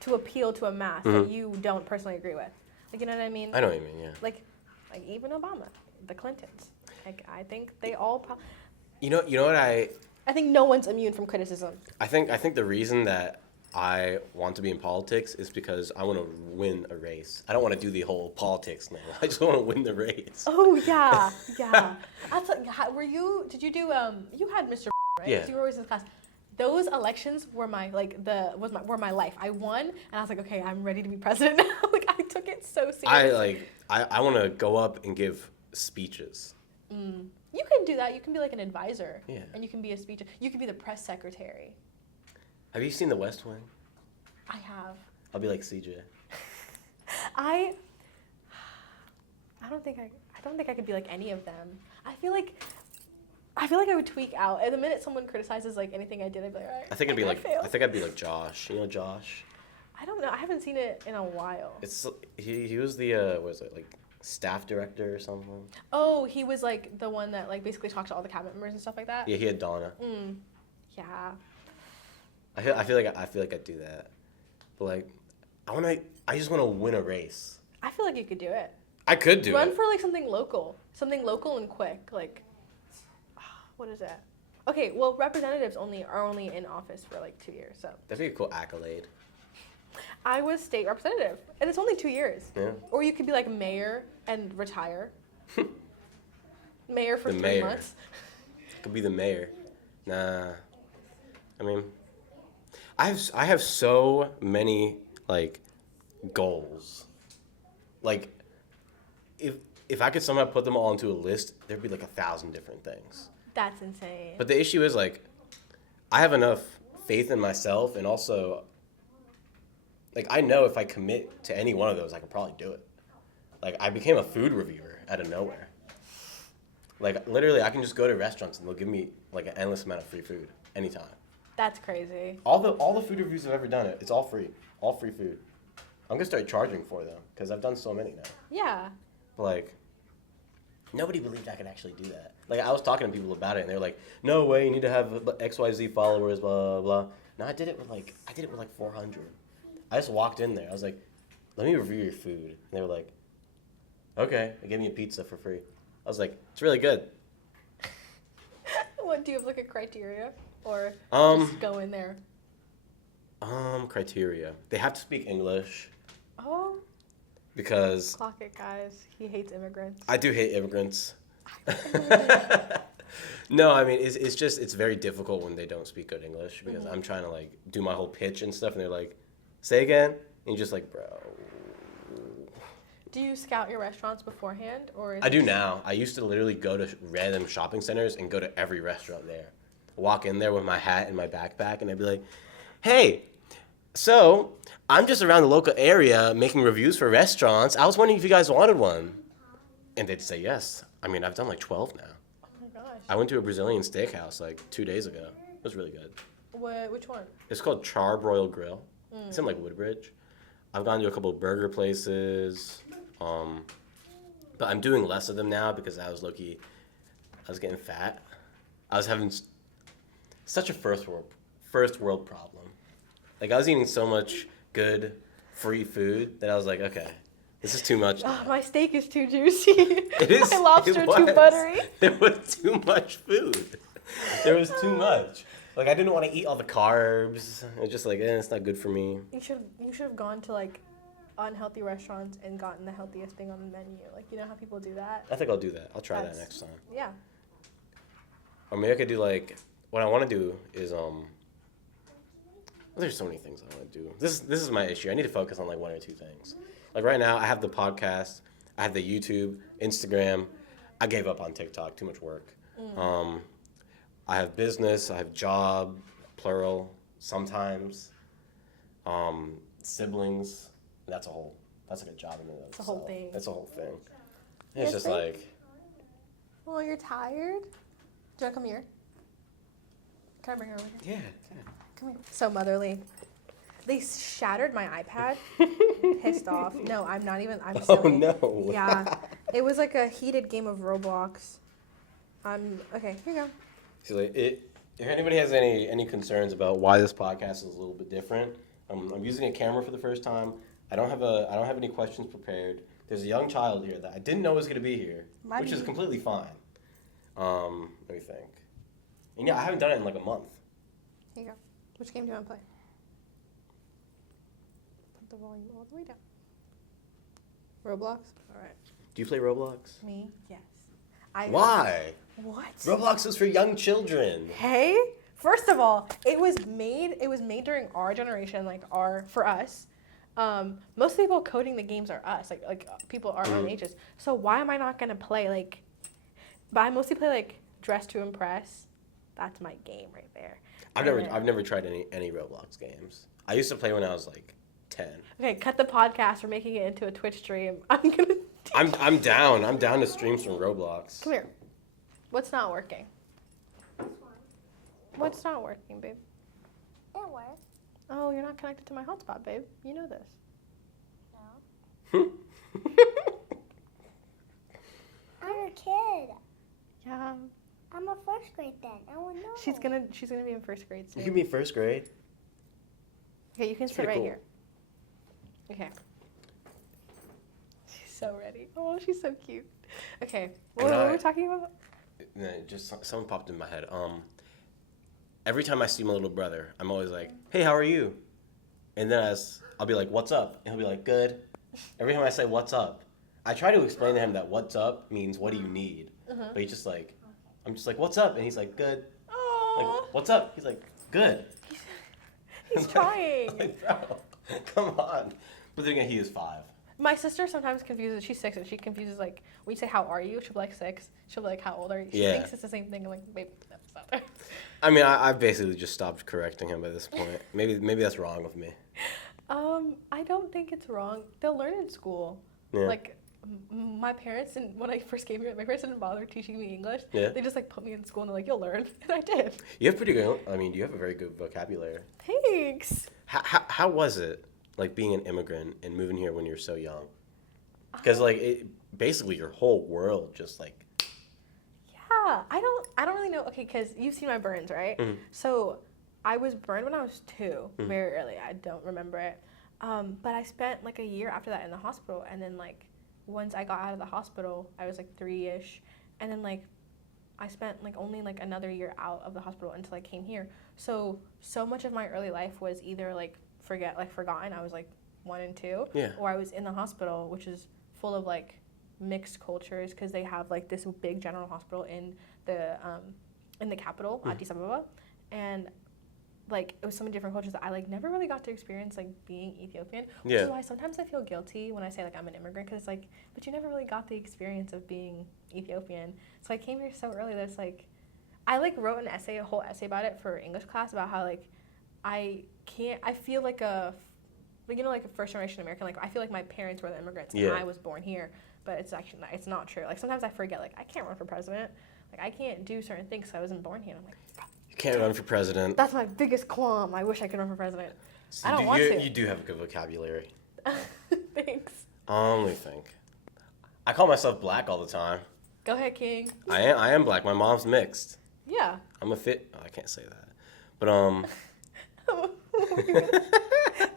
to appeal to a mass that you don't personally agree with. Like, you know what I mean? I know what you mean, yeah. Like even Obama, the Clintons. Like, I think they all. You know what I think no one's immune from criticism. I think the reason that I want to be in politics is because I want to win a race. I don't want to do the whole politics thing. I just want to win the race. Oh yeah. That's like, did you do you had Mr. right? Yeah. You were always in class. Those elections were my life. I won, and I was like, okay, I'm ready to be president now. Like, I took it so seriously. I want to go up and give speeches. You can do that. You can be like an advisor. Yeah. And you can be a speaker. You can be the press secretary. Have you seen The West Wing? I have. I'll be like CJ. I don't think I could be like any of them. I feel like I would tweak out. At the minute someone criticizes like anything I did, I'd be like, all right. I think I'd be like Josh. You know Josh? I don't know. I haven't seen it in a while. He was the what was it, like staff director or something? Oh, he was like the one that like basically talked to all the cabinet members and stuff like that. Yeah, he had Donna. Yeah. I feel like I'd do that, but like I just want to win a race. I feel like you could do it. I could do it. Run for like something local and quick. Like, what is that? Okay, well, representatives are only in office for like 2 years, so. That'd be a cool accolade. I was state representative, and it's only 2 years. Yeah. Or you could be like mayor and retire. Mayor for The 3 mayor. months. Could be the mayor. Nah. I mean, I have so many like goals. Like, if I could somehow put them all into a list, there'd be like 1,000 different things. That's insane. But the issue is like, I have enough faith in myself, and also, like, I know if I commit to any one of those, I could probably do it. Like, I became a food reviewer out of nowhere. Like, literally, I can just go to restaurants and they'll give me like an endless amount of free food anytime. That's crazy. All the food reviews I've ever done, it's all free food. I'm gonna start charging for them because I've done so many now. Yeah. But like, nobody believed I could actually do that. Like, I was talking to people about it, and they were like, "No way, you need to have XYZ followers, blah blah blah." No, I did it with like 400. I just walked in there. I was like, "Let me review your food," and they were like, "Okay." They gave me a pizza for free. I was like, "It's really good." What, do you have like a criteria, or just go in there? Criteria. They have to speak English. Oh. Because. Clock it, guys. He hates immigrants. I do hate immigrants. No, I mean, it's very difficult when they don't speak good English, because I'm trying to like do my whole pitch and stuff, and they're like, "Say again," and you're just like, bro. Do you scout your restaurants beforehand, or? I do now. I used to literally go to random shopping centers and go to every restaurant there. Walk in there with my hat and my backpack, and I'd be like, "Hey, so I'm just around the local area making reviews for restaurants. I was wondering if you guys wanted one." And they'd say yes. I mean, I've done like 12 now. Oh my gosh. I went to a Brazilian steakhouse like 2 days ago. It was really good. Which one? It's called Charbroil Grill. It's in like Woodbridge. I've gone to a couple of burger places, but I'm doing less of them now because I was getting fat. I was having such a first world problem. Like, I was eating so much good free food that I was like, okay, this is too much. Oh, my steak is too juicy. It is. My lobster too buttery. There was too much food. There was too much. Like, I didn't want to eat all the carbs. It's just like, it's not good for me. You should have gone to like unhealthy restaurants and gotten the healthiest thing on the menu. Like, you know how people do that? I think I'll do that. I'll try that next time. Yeah. Or maybe I could do like, what I want to do is there's so many things I want to do. This is my issue. I need to focus on like one or two things. Like right now, I have the podcast, I have the YouTube, Instagram. I gave up on TikTok. Too much work. I have business. I have job, plural. Sometimes, siblings. That's like a job in and of It's a whole thing. It's a whole thing. And it's just like. Oh, you're tired? Do you want to come here? Can I bring her over here? Yeah. Come here. So motherly. They shattered my iPad. Pissed off. No, I'm not even. I'm silly. Oh no. Yeah. It was like a heated game of Roblox. Okay, here you go. So like if anybody has any concerns about why this podcast is a little bit different, I'm using a camera for the first time. I don't have any questions prepared. There's a young child here that I didn't know was going to be here, which is completely fine. Let me think. And yeah, I haven't done it in like a month. Here you go. Which game do you want to play? Put the volume all the way down. Roblox? All right. Do you play Roblox? Me? Yes. Why? What? Roblox is for young children. Hey, first of all, it was made during our generation, for us. Most people coding the games are us, like people our own ages. So why am I not gonna play but I mostly play Dress to Impress. That's my game right there. I've never tried any Roblox games. I used to play when I was 10. Okay, cut the podcast. We're making it into a Twitch stream. I'm down. I'm down to stream some Roblox. Come here. What's not working? What's not working, babe? It works. Oh, you're not connected to my hotspot, babe. You know this. No. I'm a kid. Yeah. I'm a first grade then. I will know. She's gonna be in first grade soon. You can be first grade. Okay, you can sit right cool. here. Okay. She's so ready. Oh, she's so cute. Okay, what were we talking about? Just something popped in my head. Every time I see my little brother, I'm always like, "Hey, how are you?" And then I'll be like, "What's up?" And he'll be like, "Good." Every time I say "What's up," I try to explain to him that "What's up" means "What do you need?" But he's just like, I'm just like, "What's up?" And he's like, "Good." Oh. Like, "What's up?" He's like, "Good." He's trying. Like, bro, come on. But then again, he is 5. My sister sometimes confuses. She's 6, and she confuses when you say "How are you?" She'll be like 6. She'll be like, "How old are you?" She thinks it's the same thing. I'm like, babe, that's not there. I mean, I've basically just stopped correcting him by this point. Maybe that's wrong of me. I don't think it's wrong. They'll learn in school. Yeah. My parents, when I first came here, my parents didn't bother teaching me English. Yeah. They just put me in school and they're like, "You'll learn," and I did. You have pretty good. I mean, you have a very good vocabulary. Thanks. How was it being an immigrant and moving here when you're so young? Because basically your whole world just Yeah, I don't really know. Okay, because you've seen my burns, right? Mhm. So I was burned when I was 2, very early. I don't remember it. But I spent a year after that in the hospital, and then once I got out of the hospital, I was 3-ish, and then I spent only another year out of the hospital until I came here. So much of my early life was either forgotten. I was 1 and 2, Yeah. or I was in the hospital, which is full of mixed cultures because they have this big general hospital in the capital, Addis Ababa, and it was so many different cultures that I never really got to experience being Ethiopian, which is why sometimes I feel guilty when I say I'm an immigrant, because but you never really got the experience of being Ethiopian. So I came here so early that it's I wrote an essay, a whole essay about it for English class, about how I feel like a first generation American. I feel like my parents were the immigrants and I was born here, but it's actually it's not true. Sometimes I forget I can't run for president. I can't do certain things because I wasn't born here. And I'm You can't run for president. that's my biggest qualm. I wish I could run for president. So I don't want to. You do have a good vocabulary. Thanks. Let me think. I call myself black all the time. Go ahead, King. I am black. My mom's mixed. Yeah. I'm a fit. Oh, I can't say that. But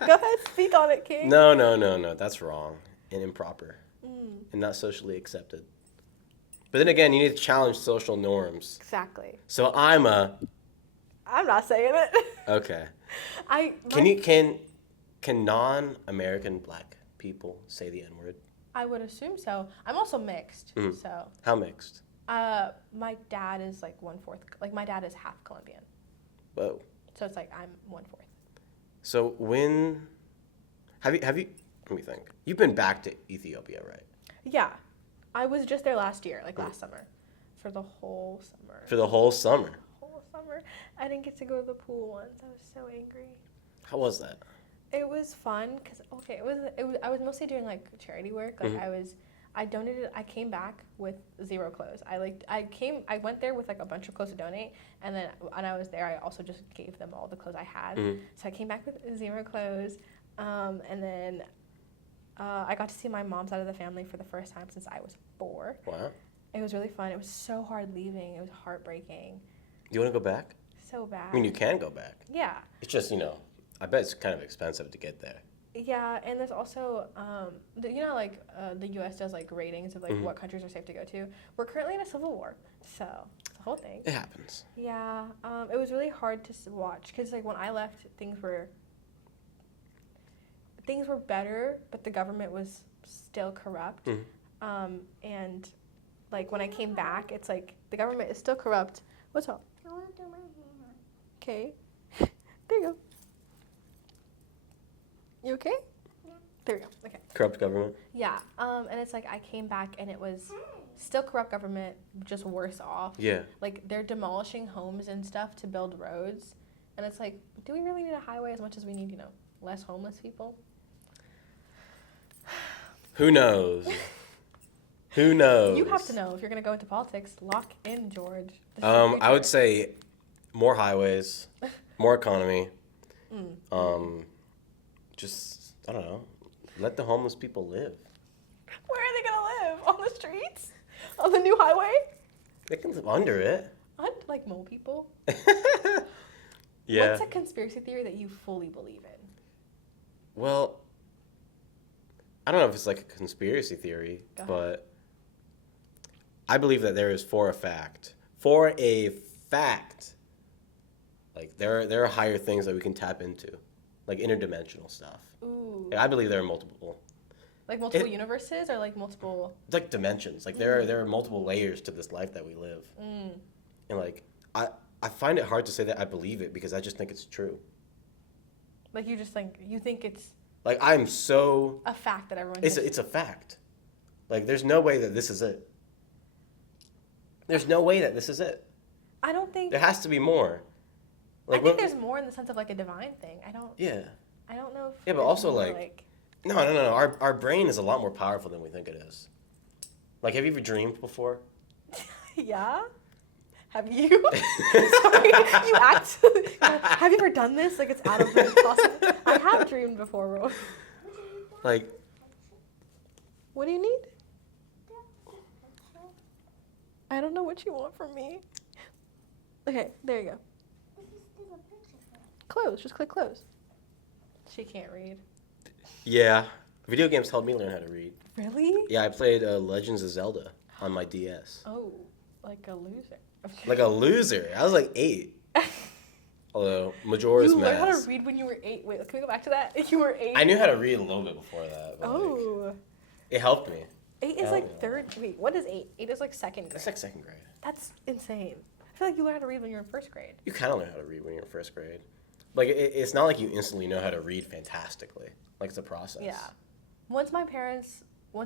Go ahead, speak on it, King. No. That's wrong and improper and not socially accepted. But then again, you need to challenge social norms. Exactly. So I'm not saying it. okay. Can Can non-American black people say the N-word? I would assume so. I'm also mixed, so. How mixed? My dad is like 1/4. Like my dad is half Colombian, Whoa. so it's like I'm 1/4. So when have you? Let me think. You've been back to Ethiopia, right? Yeah, I was just there last year, like last summer, for the whole summer. For the whole summer. Whole summer, I didn't get to go to the pool once. I was so angry. How was that? It was fun because it was. I was mostly doing like charity work. Like I donated. I came back with 0 clothes. I went there with like a bunch of clothes to donate, and then when I was there, I also just gave them all the clothes I had. So I came back with 0 clothes, and then I got to see my mom's side of the family for the first time since I was 4. Wow. It was really fun. It was so hard leaving. It was heartbreaking. Do you want to go back? So bad. I mean, you can go back. Yeah. It's just, I bet it's kind of expensive to get there. Yeah, and there's also, the U.S. does like ratings of like what countries are safe to go to. We're currently in a civil war, so it's the whole thing. It happens. Yeah, it was really hard to watch because like when I left, things were better, but the government was still corrupt. And like when I came back, it's like the government is still corrupt. What's up? I want to do my hair. Okay, there you go. You okay? Yeah. There we go. Okay. Corrupt government. Yeah. And it's like I came back and it was still corrupt government, just worse off. Yeah. Like they're demolishing homes and stuff to build roads. And it's like, do we really need a highway as much as we need, less homeless people? Who knows? Who knows? You have to know if you're going to go into politics. Lock in, George. I would say more highways, more economy. Just, I don't know, let the homeless people live. Where are they going to live? On the streets? On the new highway? They can live under it. I'd like mole people. Yeah. What's a conspiracy theory that you fully believe in? Well, I don't know if it's like a conspiracy theory, Go ahead. but I believe that there is for a fact, like there are higher things that we can tap into, like interdimensional stuff. Ooh. Like, I believe there are multiple. Like multiple universes or like multiple... It's like dimensions. Like there are multiple layers to this life that we live. And like I find it hard to say that I believe it because I just think it's true. Like you think it's Like I'm so a fact that everyone... it's a fact. Like there's no way that this is it. There's no way that this is it. I don't think... There has to be more. I think there's more in the sense of like a divine thing. I don't know if... Yeah, but also like... No. Our brain is a lot more powerful than we think it is. Like, have you ever dreamed before? Yeah? Have you? Sorry, you act... Have you ever done this? Like, it's out of the possible... I have dreamed before, Rose. Like... What do you need? I don't know what you want from me. Okay, there you go. Close. Just click close. She can't read. Yeah. Video games helped me learn how to read. Really? Yeah, I played Legends of Zelda on my DS. Oh, like a loser. Like a loser. I was like 8. Although, Majora's You learned Mask. how to read when you were 8. Wait, can we go back to that? You were 8? I knew how to read a little bit before that. But Oh. it helped me. 8 is like 3rd. Wait, what is 8? 8 is like 2nd grade. It's like 2nd grade. That's insane. I feel like you learned how to read when you were in 1st grade. You kind of learn how to read when you're in 1st grade. Like, it's not like you instantly know how to read fantastically. Like, it's a process. Yeah. Once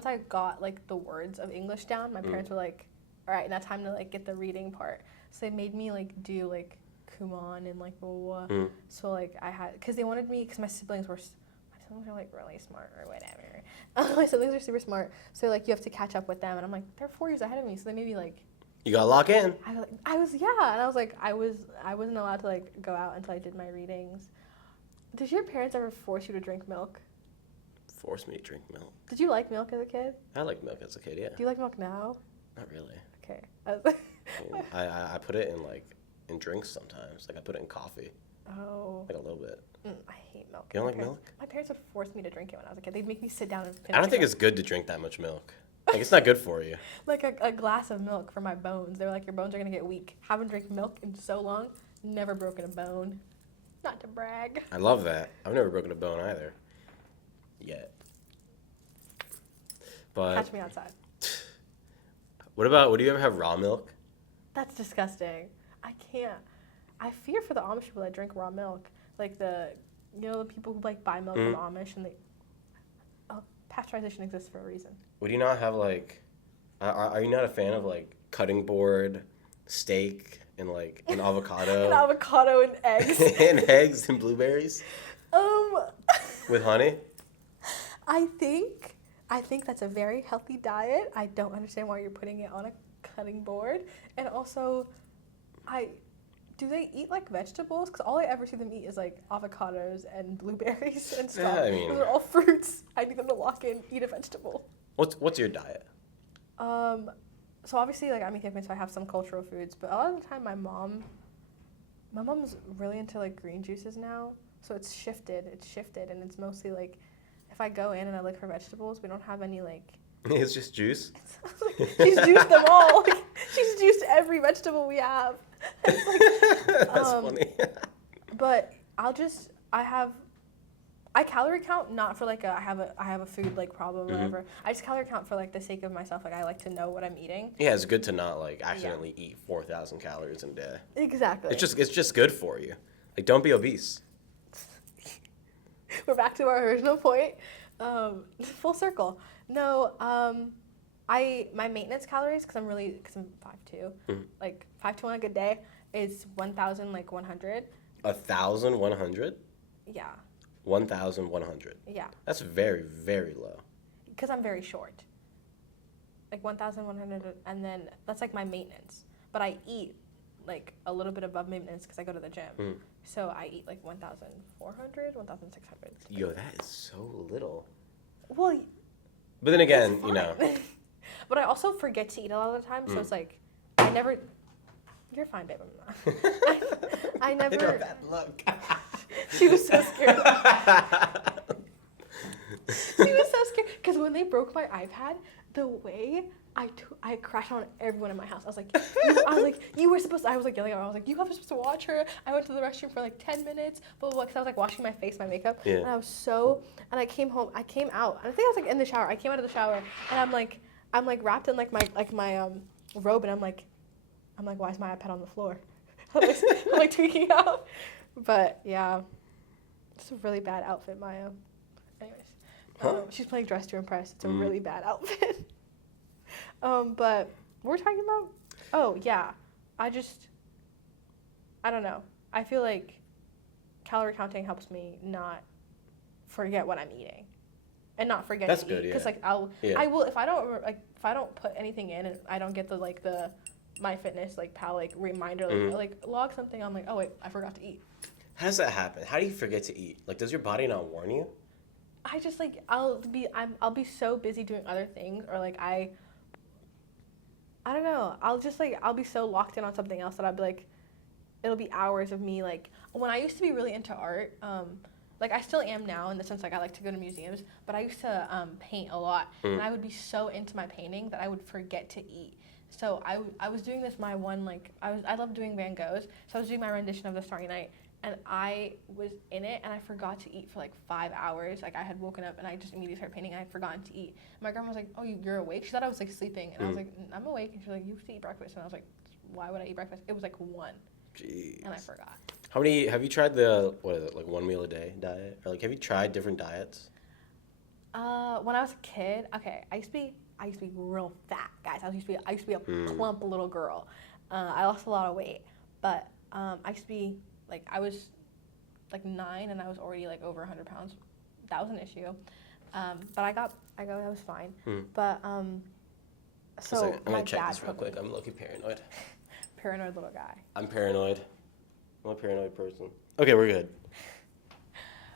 I got like the words of English down, my parents were like, all right, now time to like get the reading part. So they made me like do like Kumon and like blah, blah, blah. So like I had, because they wanted me, because my siblings are like really smart or whatever. My siblings are super smart. So like you have to catch up with them. And I'm like, they're 4 years ahead of me. So they made me like, You gotta lock in. I was, yeah. And I was like, I wasn't allowed to like go out until I did my readings. Did your parents ever force you to drink milk? Force me to drink milk. Did you like milk as a kid? I liked milk as a kid, yeah. Do you like milk now? Not really. Okay. I put it in drinks sometimes. Like I put it in coffee. Oh. Like a little bit. I hate milk. You don't like milk? My parents would force me to drink it when I was a kid. They'd make me sit down and finish I don't think it. it's good to drink that much milk. Like it's not good for you. Like a glass of milk for my bones. They were like, your bones are going to get weak. Haven't drank milk in so long. Never broken a bone. Not to brag. I love that. I've never broken a bone either. Yet. But Catch me outside. what do you ever have raw milk? That's disgusting. I can't. I fear for the Amish people that drink raw milk. Like the people who like buy milk from Amish and they. Oh, pasteurization exists for a reason. Would you not have like, are you not a fan of like cutting board, steak, and like an avocado? An avocado and eggs. And eggs and blueberries? With honey? I think that's a very healthy diet. I don't understand why you're putting it on a cutting board. And also, do they eat like vegetables? Because all I ever see them eat is like avocados and blueberries and stuff. Yeah, I mean, those are all fruits. I need them to lock in, eat a vegetable. What's your diet? So obviously, like I'm Ethiopian, so I have some cultural foods. But a lot of the time, my mom's really into like green juices now. So it's shifted, and it's mostly like, if I go in and I look for vegetables, we don't have any like. It's just juice. She's juiced them all. Like, she's juiced every vegetable we have. That's funny. But I calorie count not for like I have a food like problem or whatever. I just calorie count for like the sake of myself. Like I like to know what I'm eating. Yeah, it's good to not like accidentally eat 4,000 calories in a day. Exactly. It's just good for you. Like don't be obese. We're back to our original point. Full circle. No, my maintenance calories because I'm 5'2", like 5'2" on a good day is 1,100. 1,100? Yeah. 1,100. Yeah. That's very, very low. Because I'm very short. Like 1,100, and then that's like my maintenance. But I eat like a little bit above maintenance because I go to the gym. So I eat like 1,400, 1,600. Yo, that is so little. Well, but then again, it's fine. But I also forget to eat a lot of the time, so it's like I never. You're fine, babe. I'm not. I never. I know that look. She was so scared. She was so scared because when they broke my iPad, the way I crashed on everyone in my house. I was like, you were supposed to. I was like yelling at her. I was like, you were supposed to watch her. I went to the restroom for like 10 minutes, because I was like washing my face, my makeup, and I came home. I came out. I think I was like in the shower. I came out of the shower, and I'm like wrapped in my robe, and I'm like, why is my iPad on the floor? I'm like tweaking out. But yeah, it's a really bad outfit, Maya. Anyways, she's playing dress to impress. It's a really bad outfit. But we're talking about. Oh yeah, I don't know. I feel like calorie counting helps me not forget what I'm eating, and not forget That's to good, eat. Because yeah. I will if I don't put anything in and I don't get the MyFitness pal reminder log something. I'm like, oh wait, I forgot to eat. How does that happen? How do you forget to eat? Like, does your body not warn you? I just I'll be so busy doing other things, or I don't know. I'll be so locked in on something else that I'll be like, it'll be hours of me when I used to be really into art. I still am now in the sense I like to go to museums, but I used to paint a lot, and I would be so into my painting that I would forget to eat. So I was doing this I love doing Van Goghs, so I was doing my rendition of The Starry Night, and I was in it, and I forgot to eat for 5 hours. I had woken up, and I just immediately started painting, and I had forgotten to eat. My grandma was like, oh, you're awake? She thought I was sleeping, and I was like, I'm awake, and she was like, you have to eat breakfast, and I was like, why would I eat breakfast? It was 1. Jeez. And I forgot. Have you tried the, what is it, 1 meal a day diet? Or have you tried different diets? When I was a kid, okay, I used to be real fat, guys. I used to be a plump little girl. I lost a lot of weight, but I used to be I was 9 and I was already over 100 pounds. That was an issue, but I was fine. But so I'm my gonna check dad this real quick. I'm low-key paranoid. Paranoid little guy. I'm paranoid. I'm a paranoid person. Okay, we're good.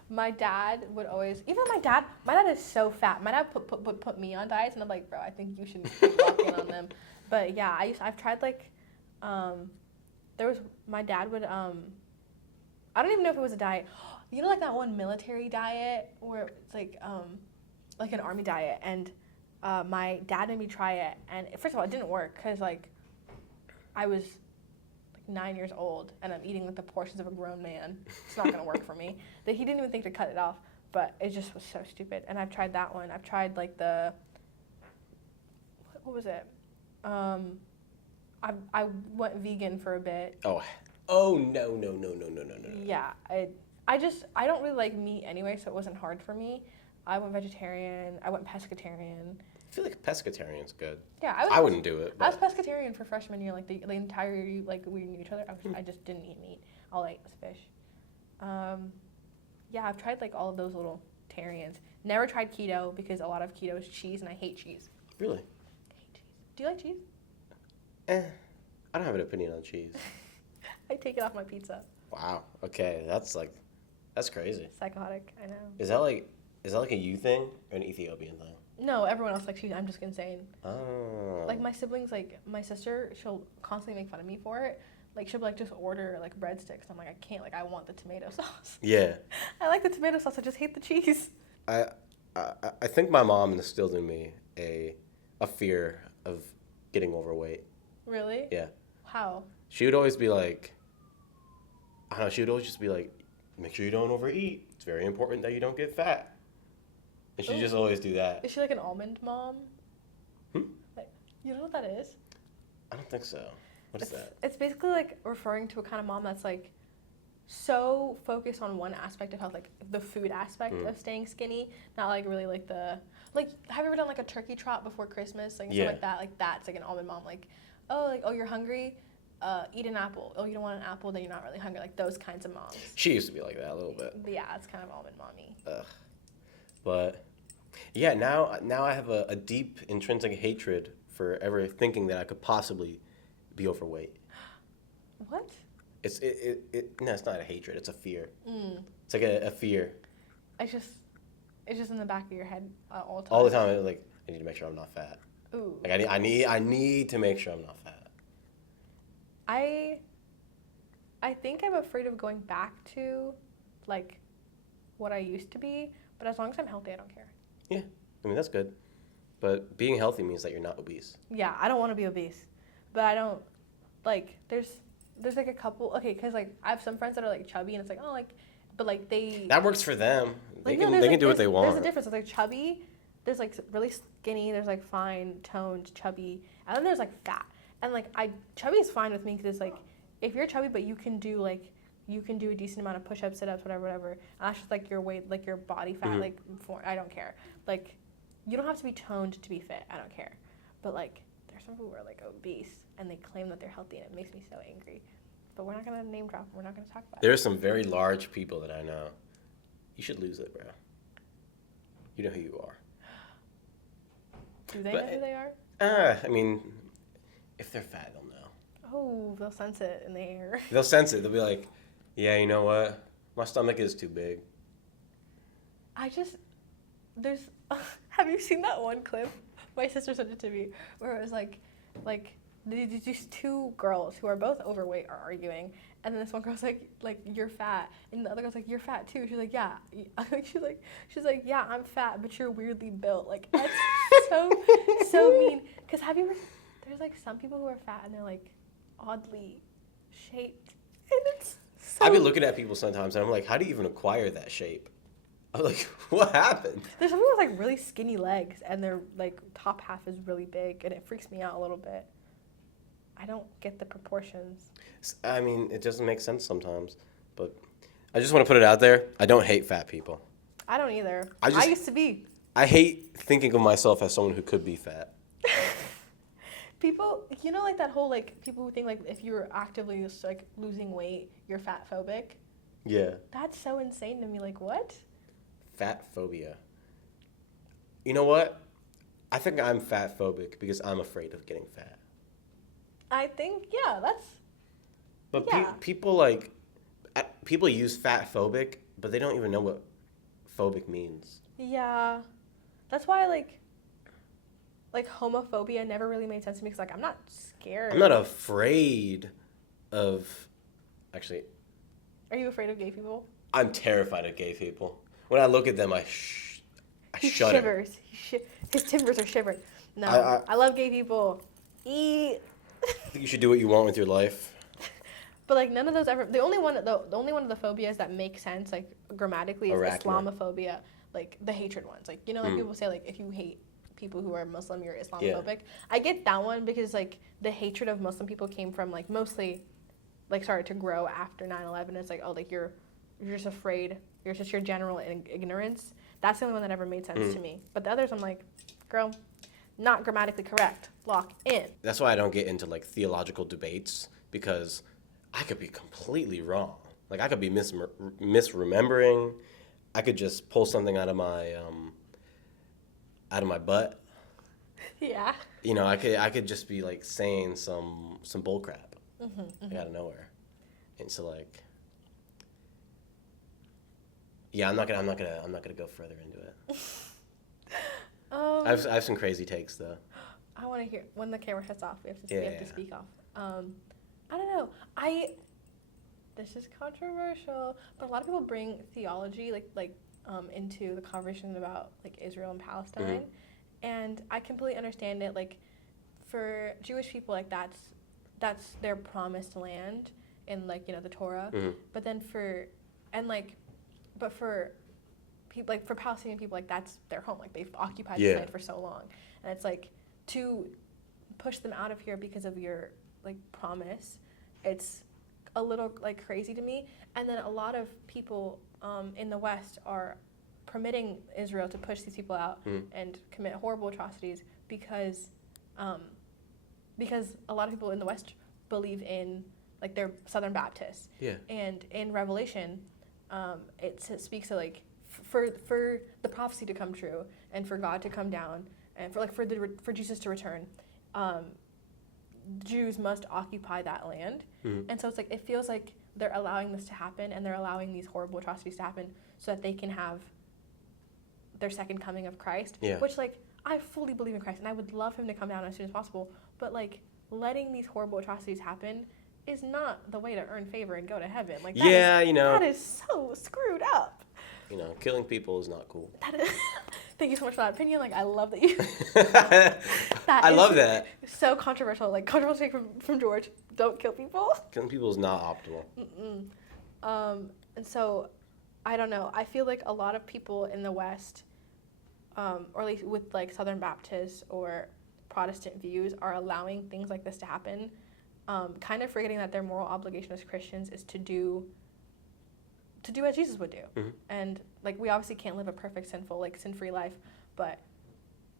My dad would always, my dad is so fat. My dad put me on diets, and I'm like, bro, I think you should lock in on them. But yeah, I've tried my dad would, I don't even know if it was a diet. You know that one military diet where it's an army diet, and my dad made me try it, and first of all, it didn't work because I was 9 years old, and I'm eating the portions of a grown man. It's not gonna work for me. He didn't even think to cut it off, but it just was so stupid. And I've tried that one. I've tried what was it? I went vegan for a bit. Oh no. Yeah, I don't really like meat anyway, so it wasn't hard for me. I went vegetarian. I went pescatarian. I feel like pescatarian's good. Yeah, I wouldn't do it. I But was pescatarian for freshman year, like the entire year, like we knew each other. I just didn't eat meat. All I ate was fish. Yeah, I've tried like all of those little tarians. Never tried keto because a lot of keto is cheese, and I hate cheese. Really? I hate cheese. Do you like cheese? I don't have an opinion on cheese. I take it off my pizza. Wow. Okay, that's crazy. Psychotic, I know. Is that like a you thing or an Ethiopian thing? No, everyone else likes cheese. I'm just insane. Oh. Like my siblings, like my sister, she'll constantly make fun of me for it. Like she'll like just order like breadsticks. I'm like, I can't. Like I want the tomato sauce. Yeah. I like the tomato sauce. I just hate the cheese. I think my mom instilled in me a fear of getting overweight. Really? Yeah. How? She would always be like, I don't know, she would always just be like, make sure you don't overeat. It's very important that you don't get fat. And she'd just always do that. Is she like an almond mom? Hmm? Like, you know what that is? I don't think so. What is that? It's basically like referring to a kind of mom that's like so focused on one aspect of health, like the food aspect of staying skinny, not like really like the, like, have you ever done like a turkey trot before Christmas? Like, Yeah. stuff like that. Like, that's like an almond mom. Like, oh, you're hungry? Eat an apple. Oh, you don't want an apple? Then you're not really hungry. Like, those kinds of moms. She used to be like that a little bit. But yeah, it's kind of almond mommy. Ugh. But yeah, now I have a deep intrinsic hatred for ever thinking that I could possibly be overweight. What? No, it's not a hatred. It's a fear. It's like a fear. It's just in the back of your head all the time. All the time, like, I need to make sure I'm not fat. Ooh. Like I need to make sure I'm not fat. I think I'm afraid of going back to, like, what I used to be. But as long as I'm healthy, I don't care. Yeah, I mean that's good. But being healthy means that you're not obese. Yeah, I don't want to be obese, but I don't, like, there's like a couple, okay, because like I have some friends that are like chubby, and it's like, oh, like, but like That works for them. They like, can no, they can like, do what they want. There's a difference. It's like chubby, there's like really skinny, there's like fine toned chubby, and then there's like fat. And like chubby is fine with me because it's like if you're chubby but you can do a decent amount of push-ups, sit-ups, whatever, and that's just like your weight, like your body fat, like I don't care. Like you don't have to be toned to be fit. I don't care. But like there's some people who are like obese and they claim that they're healthy, and it makes me so angry. But we're not gonna name drop. We're not gonna talk about it. There's some very large people that I know. You should lose it, bro. You know who you are. Do they know who they are? I mean, if they're fat, they'll know. Oh, they'll sense it in the air. They'll sense it. They'll be like, yeah, you know what? My stomach is too big. Have you seen that one clip? My sister sent it to me, where it was like these two girls who are both overweight are arguing, and then this one girl's like you're fat, and the other girl's like you're fat too. She's like yeah, she's like yeah, I'm fat, but you're weirdly built. Like that's so mean. Cause have you ever? There's like some people who are fat and they're like oddly shaped, and it's so. I be looking at people sometimes and I'm like, how do you even acquire that shape? I'm like, what happened? There's some people with like really skinny legs and their like top half is really big, and it freaks me out a little bit. I don't get the proportions. I mean, it doesn't make sense sometimes, but I just want to put it out there. I don't hate fat people. I don't either. I used to be. I hate thinking of myself as someone who could be fat. People, you know, like that whole like people who think like if you're actively just, like losing weight, you're fat phobic. Yeah. That's so insane to me. Like what? Fat phobia. You know what? I think I'm fat phobic because I'm afraid of getting fat. I think that's. But yeah. people use fat phobic, but they don't even know what phobic means. Yeah, that's why like homophobia never really made sense to me because like I'm not scared. I'm not afraid of. Actually. Are you afraid of gay people? I'm terrified of gay people. When I look at them, I He shudder. shivers. His timbers are shivering. No, I love gay people. I think you should do what you want with your life. But like none of those ever. The only one of the phobias that make sense like grammatically is Arachne. Islamophobia, like the hatred ones. Like you know, like people say like if you hate people who are Muslim, you're Islamophobic. I get that one because like the hatred of Muslim people came from like mostly like started to grow after 9/11. It's like, oh, like you're just afraid. You're just your general ignorance. That's the only one that ever made sense to me. But the others, I'm like, girl, not grammatically correct. Lock in. That's why I don't get into like theological debates, because I could be completely wrong. Like I could be misremembering. I could just pull something out of my butt. Yeah. You know, I could just be like saying some bull crap like, out of nowhere. And so like, yeah, I'm not gonna go further into it. I have some crazy takes though. I want to hear when the camera shuts off. We have to speak off. I don't know. This is controversial, but a lot of people bring theology into the conversation about like Israel and Palestine, and I completely understand it. Like for Jewish people, like that's their promised land in like the Torah, but then for people like for Palestinian people, like that's their home. Like they've occupied this land for so long, and it's like to push them out of here because of your like promise. It's a little like crazy to me. And then a lot of people in the West are permitting Israel to push these people out and commit horrible atrocities because a lot of people in the West believe in like they're Southern Baptists. Yeah. And in Revelation, it speaks of like for the prophecy to come true and for God to come down and for Jesus to return, Jews must occupy that land. And so it's like it feels like they're allowing this to happen and they're allowing these horrible atrocities to happen so that they can have their second coming of Christ. Yeah. Which like I fully believe in Christ and I would love him to come down as soon as possible, but like letting these horrible atrocities happen is not the way to earn favor and go to heaven. Like that is so screwed up. Killing people is not cool. Thank you so much for that opinion. Like, I love that you. I love that. So controversial. Like, controversial take from George. Don't kill people. Killing people is not optimal. And so, I don't know. I feel like a lot of people in the West, or at least with like Southern Baptists or Protestant views, are allowing things like this to happen, kind of forgetting that their moral obligation as Christians is to do as Jesus would do. And like we obviously can't live a perfect sin-free life, but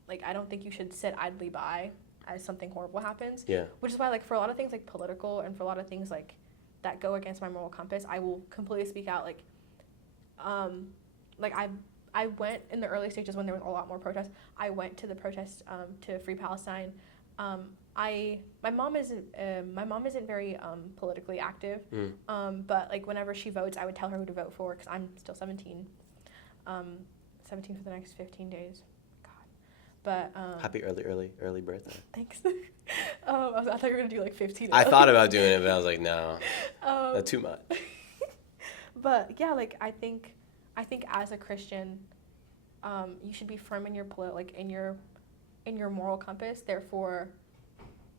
like I don't think you should sit idly by as something horrible happens. Yeah. Which is why like for a lot of things like political and for a lot of things like that go against my moral compass, I will completely speak out. Like I went in the early stages when there was a lot more protests. I went to the protest to free Palestine. My mom isn't very politically active, but like whenever she votes, I would tell her who to vote for because I'm still 17. 17 for the next 15 days. God. But happy early birthday. Thanks. I thought you were gonna do like 15. I thought about doing it, but I was like, no, that's too much. But yeah, like I think as a Christian, you should be firm in your in your moral compass. Therefore,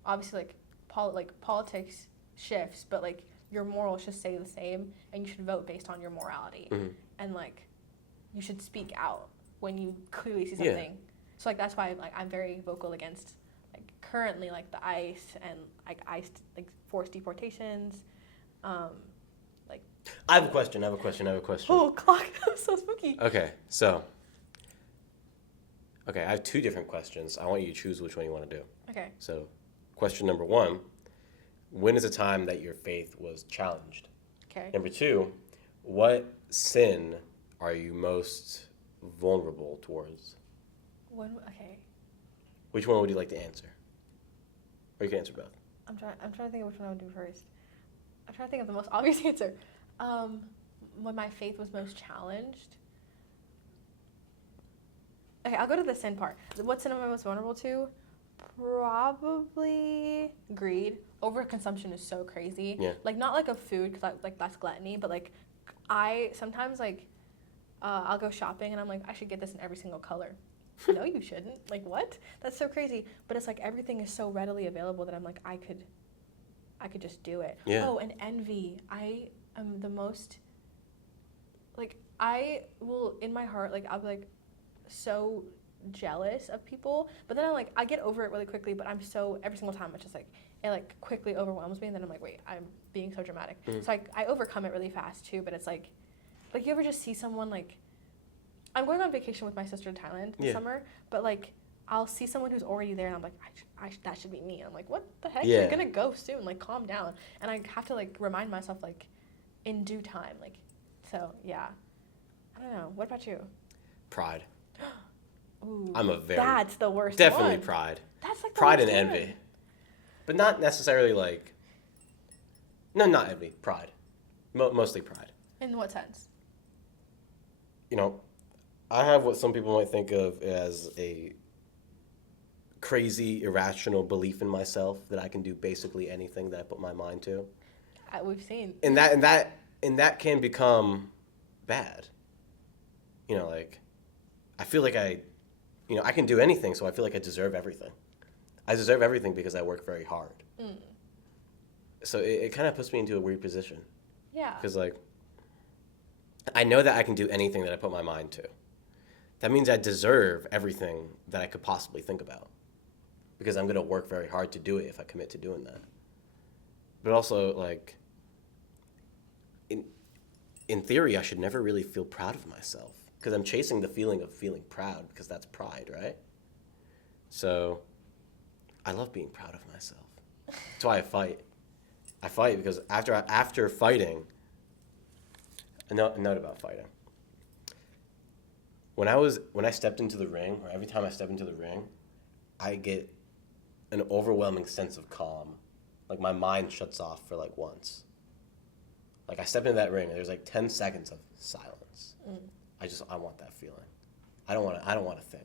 obviously, politics shifts, but like your morals should stay the same, and you should vote based on your morality. And like, you should speak out when you clearly see something. Yeah. So like that's why like I'm very vocal against like currently like the ICE and like ICE like forced deportations. Like. I have a question. Oh, clock! So spooky. Okay, so. Okay, I have two different questions. I want you to choose which one you want to do. Okay. So, question number one, when is a time that your faith was challenged? Okay. Number two, what sin are you most vulnerable towards? Okay. Which one would you like to answer? Or you can answer both. I'm trying to think of which one I would do first. I'm trying to think of the most obvious answer. When my faith was most challenged. Okay, I'll go to the sin part. What sin am I most vulnerable to? Probably greed. Overconsumption is so crazy. Yeah. Like, not like of food, because like that's gluttony, but like I sometimes like I'll go shopping and I'm like, I should get this in every single color. No, you shouldn't. Like, what? That's so crazy. But it's like everything is so readily available that I'm like, I could just do it. Yeah. Oh, and envy. I am the most, like, I will, in my heart, like, I'll be like so jealous of people, but then I get over it really quickly, but every single time it's just like, it like quickly overwhelms me, and then I'm like, wait, I'm being so dramatic. So I overcome it really fast too, but it's like you ever just see someone like, I'm going on vacation with my sister to Thailand this summer, but like, I'll see someone who's already there, and I'm like, that should be me. And I'm like, what the heck? Yeah. You're gonna go soon. Like, calm down. And I have to like remind myself like, in due time. Like, so yeah. I don't know. What about you? Pride. Ooh, I'm a very that's the worst definitely one. pride. That's like the Pride and worst one. envy, but not necessarily like. No, not envy. Pride, mostly pride. In what sense? You know, I have what some people might think of as a crazy, irrational belief in myself that I can do basically anything that I put my mind to. We've seen. And that can become bad. You know, like, I feel like I can do anything, so I feel like I deserve everything. I deserve everything because I work very hard. So it kind of puts me into a weird position. Yeah. Because, like, I know that I can do anything that I put my mind to. That means I deserve everything that I could possibly think about. Because I'm going to work very hard to do it if I commit to doing that. But also, like, in theory, I should never really feel proud of myself. Because I'm chasing the feeling of feeling proud, because that's pride, right? So, I love being proud of myself. That's why I fight. I fight because after fighting, a note about fighting. When I stepped into the ring, or every time I step into the ring, I get an overwhelming sense of calm. Like, my mind shuts off for like once. Like, I step into that ring and there's like 10 seconds of silence. I want that feeling. I don't want to think.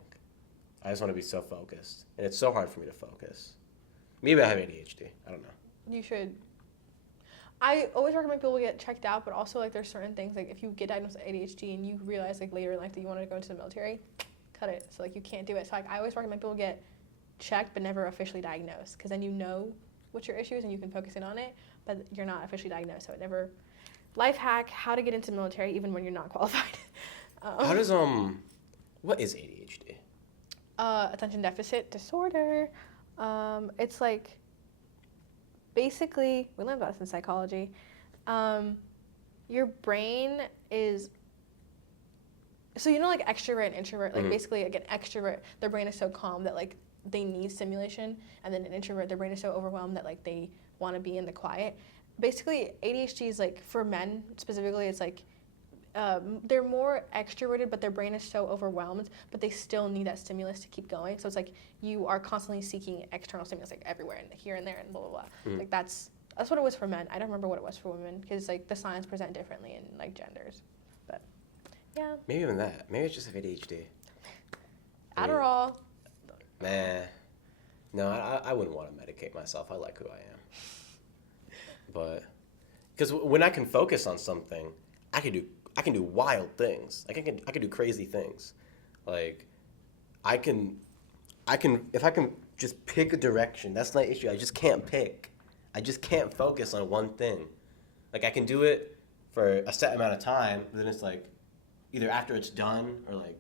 I just want to be so focused. And it's so hard for me to focus. Maybe I have ADHD. I don't know. You should. I always recommend people get checked out, but also like there's certain things like if you get diagnosed with ADHD and you realize like later in life that you want to go into the military, cut it. So like you can't do it. So like I always recommend people get checked but never officially diagnosed, because then you know what your issue is and you can focus in on it, but you're not officially diagnosed. So it never. Life hack: how to get into the military even when you're not qualified. How does what is ADHD? Attention deficit disorder. It's like, basically, we learned about this in psychology. Your brain is, so you know like extrovert and introvert, like basically like an extrovert, their brain is so calm that like they need stimulation, and then an introvert, their brain is so overwhelmed that like they want to be in the quiet. Basically, ADHD is like, for men specifically, it's like, they're more extroverted, but their brain is so overwhelmed, but they still need that stimulus to keep going. So it's like you are constantly seeking external stimulus, like everywhere and here and there and blah blah blah. Like that's what it was for men. I don't remember what it was for women, because like the signs present differently in like genders. But yeah. Maybe even that. Maybe I just have ADHD. Adderall. Nah. No, I wouldn't want to medicate myself. I like who I am. But because when I can focus on something, I can do wild things. Like I can do crazy things. Like I can if I can just pick a direction. That's not an issue. I just can't pick. I just can't focus on one thing. Like I can do it for a set amount of time, but then it's like either after it's done or like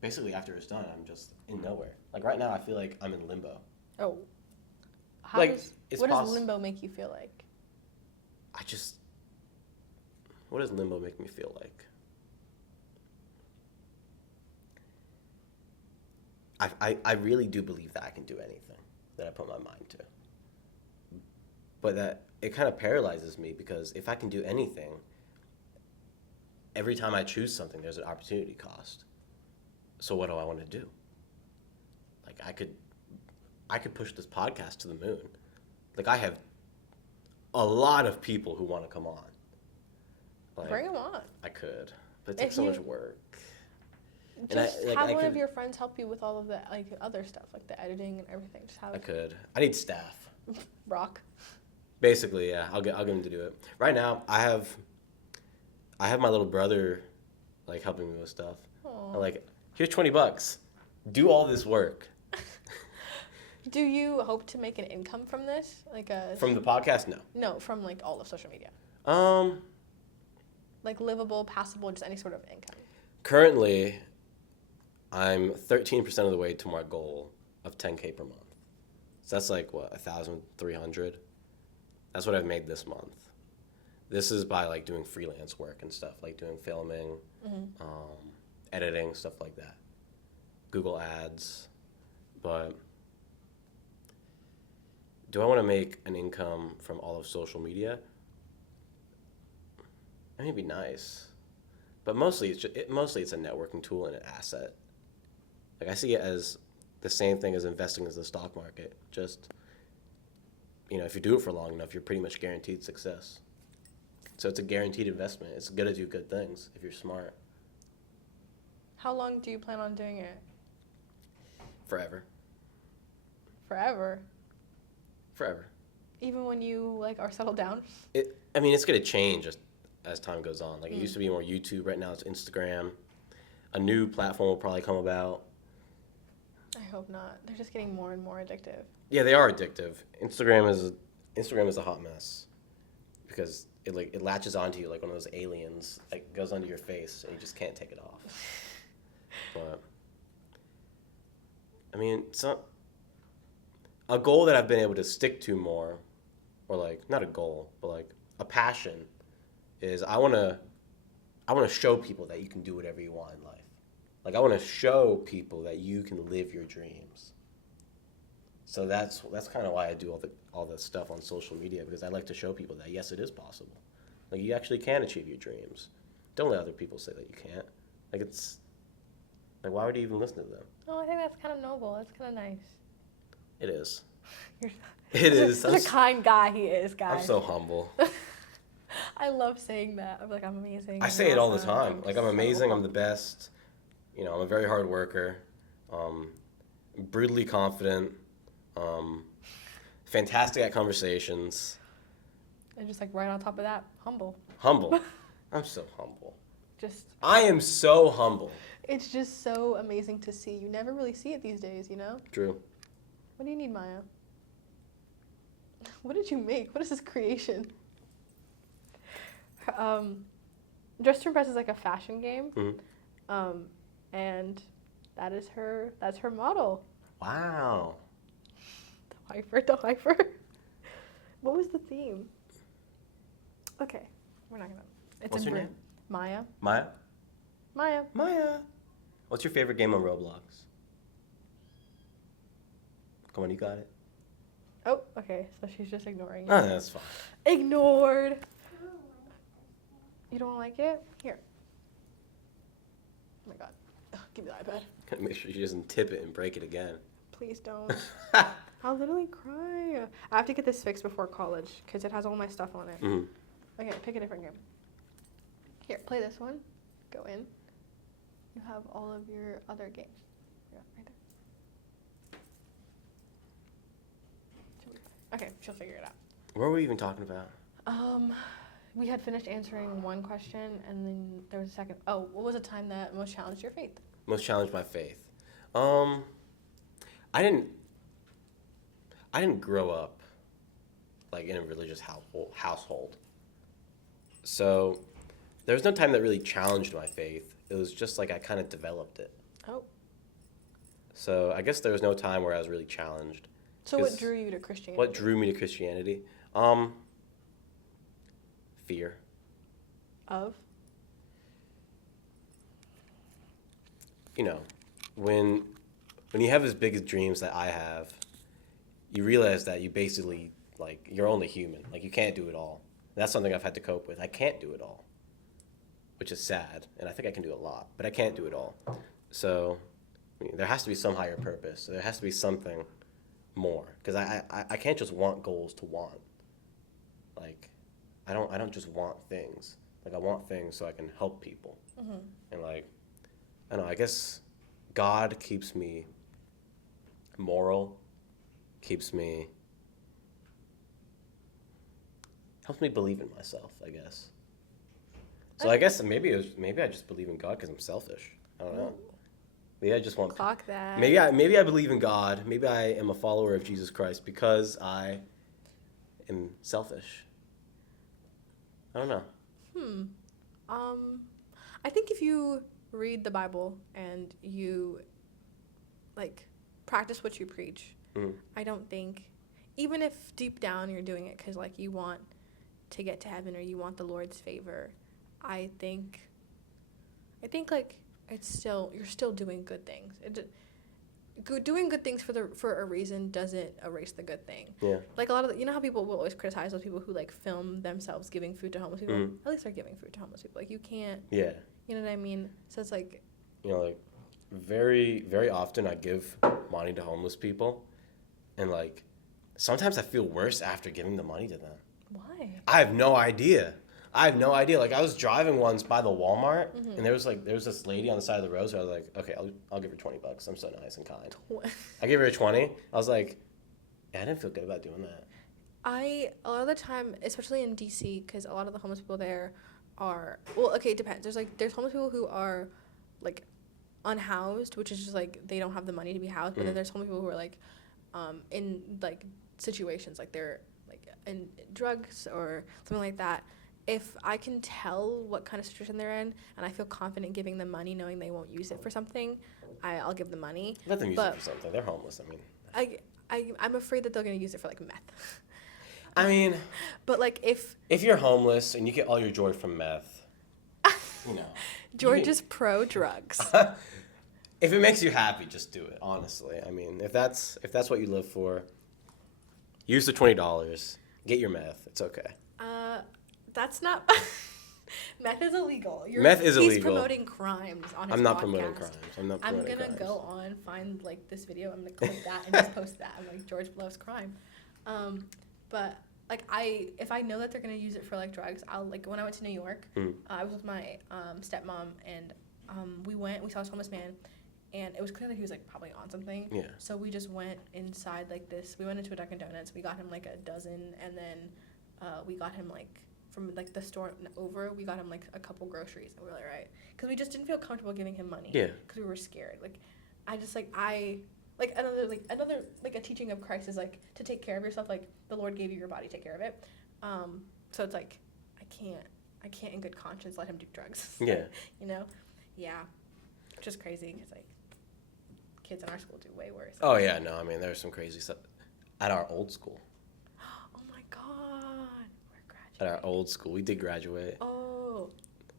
basically after it's done, I'm just in nowhere. Like right now, I feel like I'm in limbo. Oh. What does limbo make you feel like? What does limbo make me feel like? I really do believe that I can do anything that I put my mind to. But that it kind of paralyzes me, because if I can do anything, every time I choose something, there's an opportunity cost. So what do I want to do? Like I could push this podcast to the moon. Like I have a lot of people who want to come on. Like, bring them on. I could, but it takes so much work. Just have one of your friends help you with all of the like other stuff, like the editing and everything. Just have. I could. I need staff. Brock. Basically, yeah. I'll get him to do it. Right now, I have my little brother, like helping me with stuff. I'm like, here's $20. Do all this work. Do you hope to make an income from this? From the podcast? No. No, from like all of social media. Like livable, passable, just any sort of income. Currently, I'm 13% of the way to my goal of 10K per month. So that's like, what, 1,300? That's what I've made this month. This is by like doing freelance work and stuff, like doing filming, editing, stuff like that. Google Ads. But do I want to make an income from all of social media? I mean, it'd be nice. But mostly it's a networking tool and an asset. Like I see it as the same thing as investing in the stock market. Just, if you do it for long enough, you're pretty much guaranteed success. So it's a guaranteed investment. It's going to do good things if you're smart. How long do you plan on doing it? Forever. Forever? Forever. Even when you are settled down? It's going to change as time goes on. Like it used to be more YouTube. Right now it's Instagram. A new platform will probably come about. I hope not. They're just getting more and more addictive. Yeah, they are addictive. Instagram is a hot mess because it latches onto you like one of those aliens. Like goes onto your face and you just can't take it off. But it's not a goal that I've been able to stick to more, or not a goal, but a passion, is I want to show people that you can do whatever you want in life. Like I want to show people that you can live your dreams. So that's kind of why I do all this stuff on social media, because I like to show people that yes, it is possible. Like you actually can achieve your dreams. Don't let other people say that you can't. Why would you even listen to them? Oh, I think that's kind of noble. That's kind of nice. It is. You're It is. Such a kind guy he is, guys. I'm so humble. I love saying that. I'm I'm amazing. I say it all the time. I'm so amazing. I'm the best. I'm a very hard worker. Brutally confident. Fantastic at conversations. And just right on top of that, humble. Humble. I'm so humble. I am so humble. It's just so amazing to see. You never really see it these days, True. What do you need, Maya? What did you make? What is this creation? Dress to Impress is a fashion game. Mm-hmm. And that's her model. Wow. The hyper. What was the theme? Okay, we're not gonna. What's your name? Maya. Maya? Maya. Maya. What's your favorite game on Roblox? Come on, you got it. Oh, okay, so she's just ignoring you. Oh, that's fine. Ignored. You don't like it? Here. Oh my god. Ugh, give me the iPad. Gotta make sure she doesn't tip it and break it again. Please don't. I'll literally cry. I have to get this fixed before college because it has all my stuff on it. Mm-hmm. Okay, pick a different game. Here, play this one. Go in. You have all of your other games. Yeah, right there. Okay, she'll figure it out. What were we even talking about? We had finished answering one question, and then there was a second. Oh, what was a time that most challenged your faith? Most challenged my faith. I didn't grow up in a religious household. So there was no time that really challenged my faith. It was just I kind of developed it. Oh. So I guess there was no time where I was really challenged. So what drew you to Christianity? What drew me to Christianity? Fear. Of? When you have as big as dreams that I have, you realize that you basically, you're only human. You can't do it all. And that's something I've had to cope with. I can't do it all, which is sad. And I think I can do a lot, but I can't do it all. So there has to be some higher purpose. There has to be something more. Because I can't just want goals to want. I don't just want things. I want things so I can help people. Mm-hmm. And I don't know, I guess God keeps me moral, helps me believe in myself, I guess. So I guess maybe I just believe in God because I'm selfish. I don't know. Maybe I just want. Clock that. Maybe I believe in God. Maybe I am a follower of Jesus Christ because I am selfish. I don't know. I think if you read the Bible and you, like, practice what you preach, I don't think, even if deep down you're doing it because, like, you want to get to heaven or you want the Lord's favor, I think like, you're still doing good things. Doing good things for a reason doesn't erase the good thing. Yeah. Like, a lot of you know how people will always criticize those people who, like, film themselves giving food to homeless people. At least they're giving food to homeless people. Like, you can't. Yeah. You know what I mean? So it's like. You know, like, very, very often I give money to homeless people, and, like, sometimes I feel worse after giving the money to them. Why? I have no idea. Like, I was driving once by the Walmart, and there was this lady on the side of the road, so I was like, okay, I'll give her $20. I'm so nice and kind. I gave her 20. I was like, yeah, I didn't feel good about doing that. A lot of the time, especially in DC, because a lot of the homeless people there are, well, okay, it depends. There's homeless people who are, like, unhoused, which is just, like, they don't have the money to be housed, but then there's homeless people who are, like, in, like, situations, like, they're, like, in drugs or something like that. If I can tell what kind of situation they're in and I feel confident giving them money knowing they won't use it for something, I'll give them money. Let them use it for something. They're homeless. I mean, I'm afraid that they're going to use it for, like, meth. I mean, but, like, if you're homeless and you get all your joy from meth, you know. George is pro drugs. If it makes you happy, just do it, honestly. I mean, if that's what you live for, use the $20. Get your meth. It's okay. That's not. Meth is illegal. Meth is illegal. He's promoting crimes on his podcast. I'm not promoting crimes. I'm gonna go on, find, like, this video. I'm gonna click that and just post that. I'm like, George loves crime. But, like, if I know that they're gonna use it for, like, drugs, I'll, like, when I went to New York, I was with my stepmom, and we saw this homeless man, and it was clear that he was, like, probably on something. Yeah. So we just went inside, like, we went into a Dunkin' Donuts. We got him, like, a dozen, and then we got him, like, from, like, the store over, we got him, like, a couple groceries, and we were like, right, because we just didn't feel comfortable giving him money. Yeah. Because we were scared. Like, another a teaching of Christ is, like, to take care of yourself. Like, the Lord gave you your body, take care of it. So it's like, I can't in good conscience let him do drugs. Yeah. You know? Yeah. Which is crazy, because, like, kids in our school do way worse. Oh yeah, no, I mean, there's some crazy stuff at our old school. Oh my God. At our old school. We did graduate. Oh,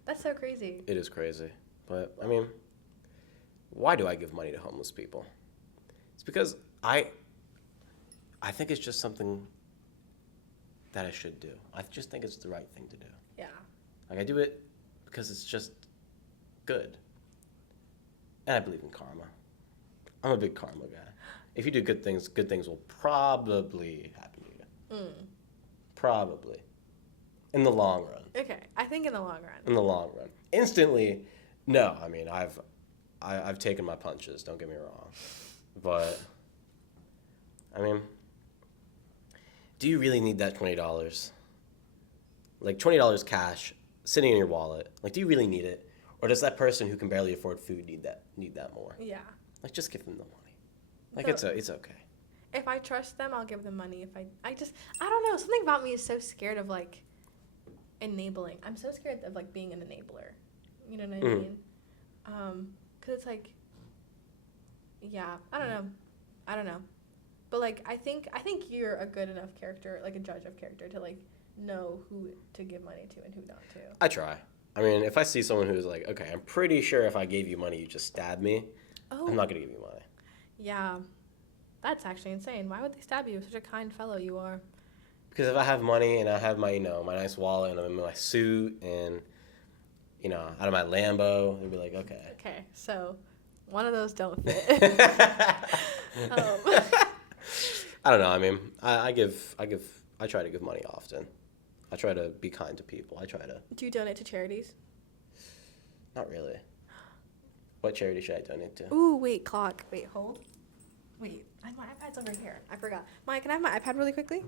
that's so crazy. It is crazy. But, I mean, why do I give money to homeless people? It's because I think it's just something that I should do. I just think it's the right thing to do. Yeah. Like, I do it because it's just good. And I believe in karma. I'm a big karma guy. If you do good things will probably happen to you. Probably. In the long run. Okay, I think in the long run. In the long run. Instantly, no. I mean, I've taken my punches, don't get me wrong. But, I mean, do you really need that $20? Like, $20 cash sitting in your wallet. Like, do you really need it? Or does that person who can barely afford food need that more? Yeah. Like, just give them the money. Like, it's okay. If I trust them, I'll give them money. If I don't know. Something about me is so scared of, like, enabling. I'm so scared of, like, being an enabler. You know what I mean? Because it's like, yeah, I don't know. But, like, I think you're a good enough character, like a judge of character, to, like, know who to give money to and who not to. I try. I mean, if I see someone who's like, okay, I'm pretty sure if I gave you money, you just stab me, I'm not going to give you money. Yeah. That's actually insane. Why would they stab you? Such a kind fellow you are. Because if I have money and I have my, my nice wallet and I'm in my suit and, out of my Lambo, they'd be like, okay. Okay, so one of those don't fit. I don't know. I mean, I try to give money often. I try to be kind to people. Do you donate to charities? Not really. What charity should I donate to? Ooh, wait, clock. Wait, hold. Wait, my iPad's over here. I forgot. Maya, can I have my iPad really quickly?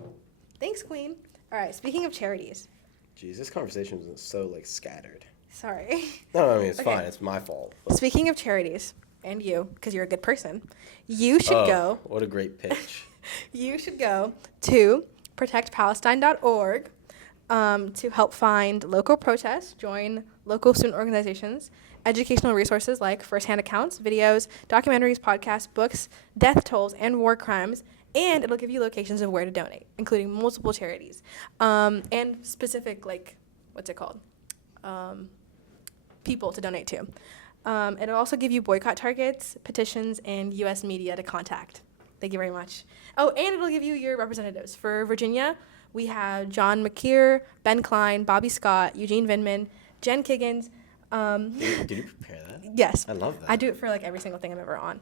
Thanks, Queen. All right, speaking of charities. Jeez, this conversation was so, like, scattered. Sorry. No, I mean, it's fine. It's my fault. But... Speaking of charities, and you, because you're a good person, you should go. What a great pitch. You should go to protectpalestine.org to help find local protests, join local student organizations, educational resources like first-hand accounts, videos, documentaries, podcasts, books, death tolls, and war crimes. And it'll give you locations of where to donate, including multiple charities, and specific, like, what's it called? People to donate to. It'll also give you boycott targets, petitions, and U.S. media to contact. Thank you very much. Oh, and it'll give you your representatives. For Virginia, we have John McKeer, Ben Klein, Bobby Scott, Eugene Vindman, Jen Kiggins. Did you prepare that? Yes. I love that. I do it for, like, every single thing I'm ever on.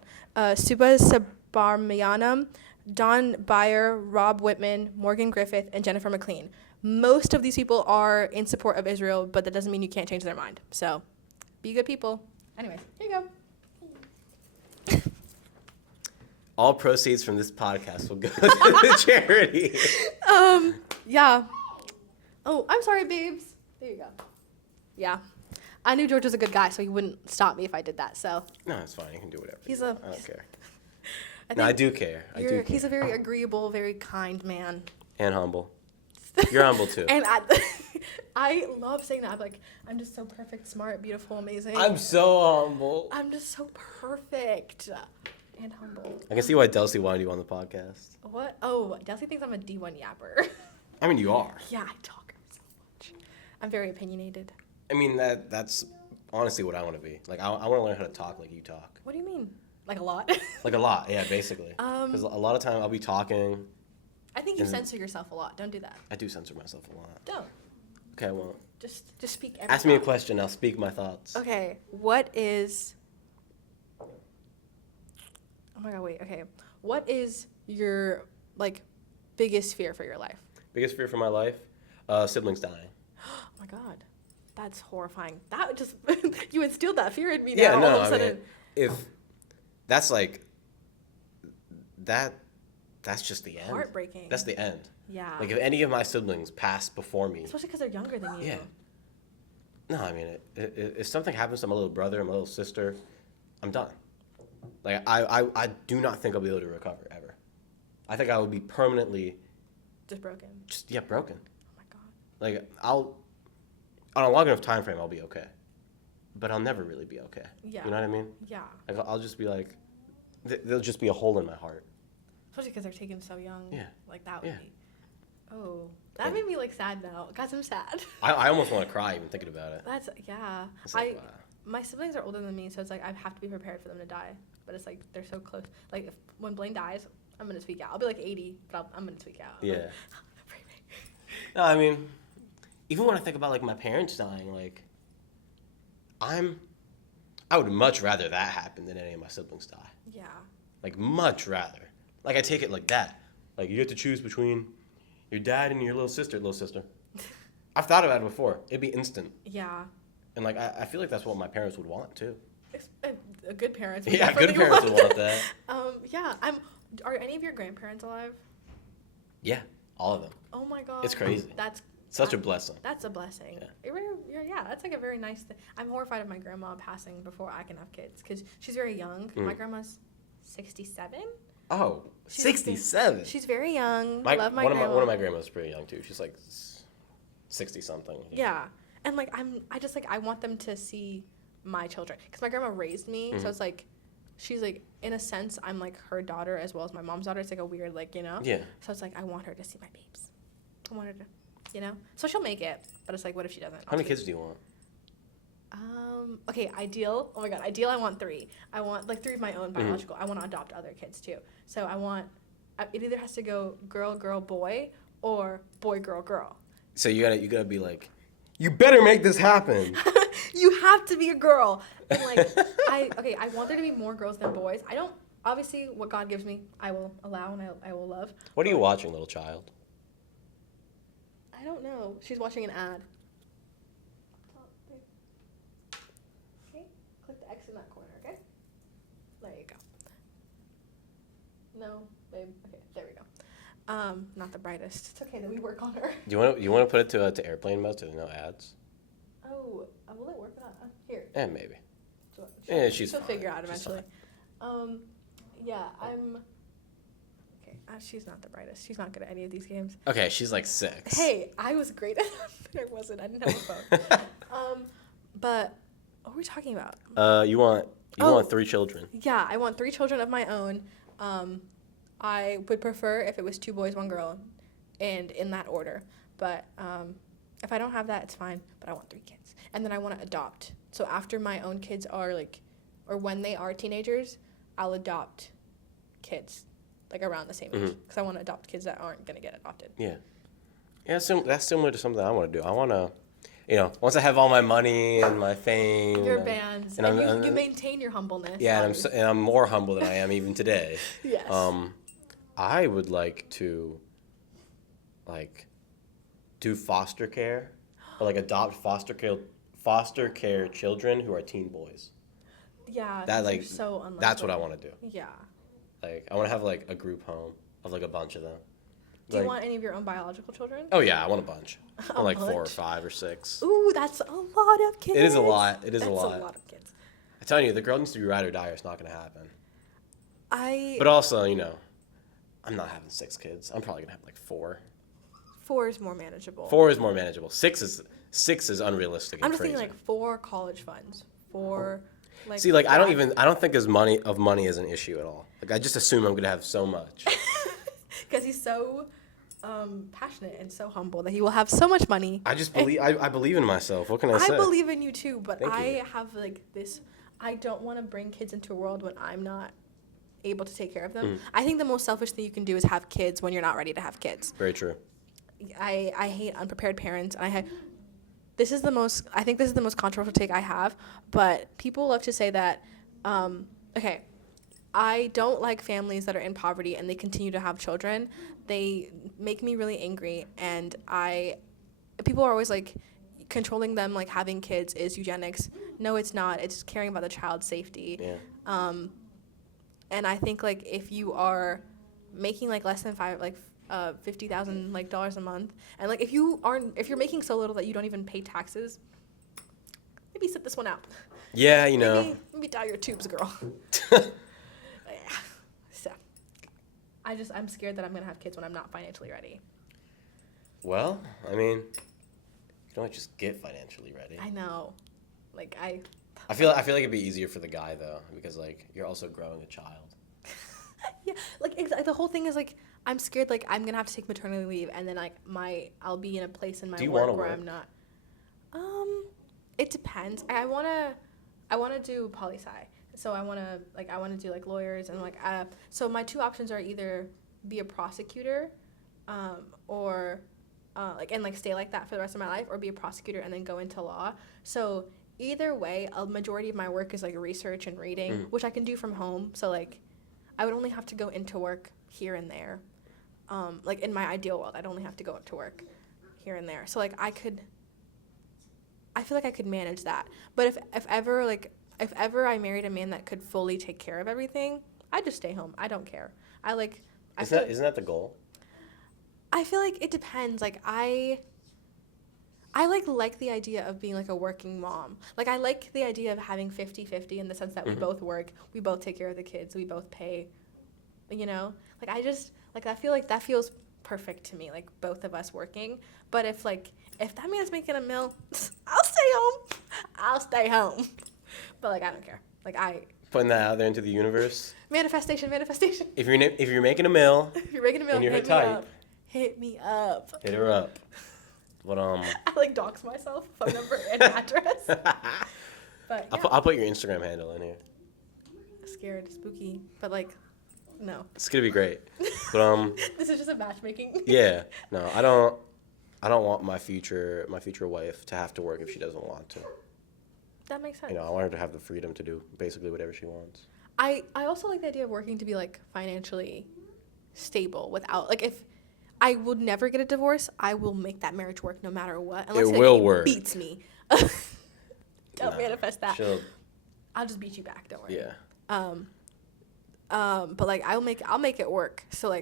Suba Subramanianam, Don Byer, Rob Whitman, Morgan Griffith, and Jennifer McLean. Most of these people are in support of Israel, but that doesn't mean you can't change their mind. So, be good people. Anyways, here you go. All proceeds from this podcast will go to the charity. Yeah. Oh, I'm sorry, babes. There you go. Yeah. I knew George was a good guy, so he wouldn't stop me if I did that, so. No, it's fine. You can do whatever. He's I a- don't care. I No, I do care. I do care. He's a very agreeable, very kind man. And humble. You're humble too. And I love saying that. I'm like, I'm just so perfect, smart, beautiful, amazing. I'm so humble. I'm just so perfect and humble. I can see why Delcy wanted you on the podcast. What? Oh, Delcy thinks I'm a D1 yapper. I mean, you are. Yeah, I talk so much. I'm very opinionated. I mean, that's honestly what I want to be. Like, I want to learn how to talk like you talk. What do you mean? Like a lot? Like a lot, yeah, basically. Because a lot of time I'll be talking. I think you And- censor yourself a lot. Don't do that. I do censor myself a lot. Don't. Okay, well, Just speak every ask me a thought. question. I'll speak my thoughts. Okay, what is... Oh my god, wait, okay. What is your, like, biggest fear for your life? Biggest fear for my life? Siblings dying. Oh my god. That's horrifying. That just... you instilled that fear in me Yeah, now no, all of a I sudden. mean, if that's like that's just the end. Heartbreaking. That's the end. Yeah. Like if any of my siblings pass before me, Especially because they're younger than you. yeah. No, I mean, if something happens to my little brother or my little sister, I'm done. Like I do not think I'll be able to recover ever. I think I will be permanently Just broken. broken. Oh my god. Like on a long enough time frame, I'll be okay, but I'll never really be okay. Yeah. You know what I mean? Yeah. Like I'll just be like, there'll just be a hole in my heart. Especially because they're taken so young. Yeah. Like that would Yeah. be... Oh. That Yeah. made me, like, sad now. Guys, I'm sad. I almost want to cry even thinking about it. That's... Yeah. It's like, wow. My siblings are older than me, so it's like I have to be prepared for them to die. But it's like they're so close. Like, when Blaine dies, I'm going to tweak out. I'll be like 80, but I'm going to tweak out. I'm Yeah. like, "Pray me." No, I mean, even when I think about like my parents dying, like I would much rather that happen than any of my siblings die. Yeah. Like much rather. Like I take it like that. Like you have to choose between your dad and your little sister. I've thought about it before. It'd be instant. Yeah. And like I feel like that's what my parents would want too. A good parent. Yeah, good parents would want that. Yeah. Are any of your grandparents alive? Yeah, all of them. Oh my god. It's crazy. That's Such a blessing. That's a blessing. Yeah. Yeah, that's like a very nice thing. I'm horrified of my grandma passing before I can have kids because she's very young. My grandma's 67. Oh, She's 67. She's very young. Love my grandma. One of my grandmas is pretty young too. She's like 60 something. Yeah, and like I want them to see my children because my grandma raised me, so it's like she's like in a sense I'm like her daughter as well as my mom's daughter. It's like a weird Yeah. So it's like I want her to see my babes. I want her to, So she'll make it, but it's like what if she doesn't? How many kids do you want? Okay, ideal. Oh my god, ideal. I want 3. I want like 3 of my own biological. I want to adopt other kids too. So it either has to go girl, girl, boy, or boy, girl, girl. So you gotta be like, you better make this happen. You have to be a girl. And like I want there to be more girls than boys. I don't obviously what God gives me, I will allow and I will love. What are you watching, little child? I don't know. She's watching an ad. Okay, click the X in that corner, okay? There you go. No, babe. Okay, there we go. Not the brightest. It's okay that we work on her. Do you want to put it to airplane mode so there's no ads? Oh, will it work? Here. Maybe. So She's she'll fine. figure out She's eventually. Yeah, I'm. Okay, she's not the brightest. She's not good at any of these games. Okay, she's like 6. Hey, I was great at them. I wasn't. I didn't have a phone. But What are we talking about? You want Oh. 3 children. Yeah, I want 3 children of my own. I would prefer if it was 2 boys, 1 girl, and in that order. But if I don't have that, it's fine. But I want 3 kids. And then I want to adopt. So after my own kids are like, or when they are teenagers, I'll adopt kids like around the same age. Because I want to adopt kids that aren't going to get adopted. Yeah. Yeah, that's similar to something I want to do. I want to, once I have all my money and my fame. Your bands. And you maintain your humbleness. Yeah, and I'm more humble than I am even today. Yes. I would like to, do foster care, or adopt foster care children who are teen boys. Yeah, That so unlikely. That's what I want to do. Yeah. I want to have a group home of a bunch of them. Do you want any of your own biological children? Oh yeah, I want a bunch. I want 4 or bunch? 5 or 6. Ooh, that's a lot of kids. It is a lot. It is that's a lot. That's a lot of kids. I'm telling you, the girl needs to be ride or die, or it's not going to happen. But But also, I'm not having 6 kids. I'm probably going to have 4. 4 is more manageable. 4 is more manageable. 6 is unrealistic. I'm And just crazy. thinking 4 college funds. 4 See, I don't think money is an issue at all. I just assume I'm going to have so much. Because he's so passionate and so humble that he will have so much money. I just believe I believe in myself. What can I say? I believe in you too, but Thank I you. have this. I don't want to bring kids into a world when I'm not able to take care of them. I think the most selfish thing you can do is have kids when you're not ready to have kids. Very true. I hate unprepared parents. I think this is the most controversial take I have, but people love to say that, okay, I don't like families that are in poverty and they continue to have children. They make me really angry, and people are always controlling them, having kids is eugenics. No, it's not. It's caring about the child's safety. Yeah. And I think if you are making less than $50,000 dollars a month, and if you're making so little that you don't even pay taxes, maybe sit this one out. Yeah, Maybe dye your tubes, girl. Yeah. So, I'm scared that I'm gonna have kids when I'm not financially ready. Well, you don't just get financially ready. I know, I feel like it'd be easier for the guy though, because you're also growing a child. Yeah, the whole thing is I'm scared I'm gonna have to take maternity leave, and then I'll be in a place in my work where I'm not. It depends. I wanna do poli-sci, so I wanna do lawyers and so my 2 options are either be a prosecutor, or and stay like that for the rest of my life, or be a prosecutor and then go into law. So either way, a majority of my work is research and reading, which I can do from home. So I would only have to go into work here and there. In my ideal world, I'd only have to go to work here and there. So I feel like I could manage that. But if ever I married a man that could fully take care of everything, I'd just stay home. I don't care. Isn't that the goal? I feel like it depends. I like the idea of being a working mom. I like the idea of having 50-50 in the sense that we both work, we both take care of the kids, we both pay, I feel like that feels perfect to me, both of us working. But if that man's making a meal, I'll stay home. But I don't care. Putting that out there into the universe. Manifestation. If you're making a meal, if you're making a meal, and you're hit her type, hit me up. hit her up. But I dox myself, phone number and address. But yeah. I'll put your Instagram handle in here. Scared, spooky, but no. It's gonna be great. But This is just a matchmaking. Yeah. No, I don't want my future wife to have to work if she doesn't want to. That makes sense. I want her to have the freedom to do basically whatever she wants. I also like the idea of working to be financially stable without if I would never get a divorce, I will make that marriage work no matter what. Unless it will he work. Beats me. Don't manifest that. I'll just beat you back. Don't worry. Yeah. But I'll make it work. So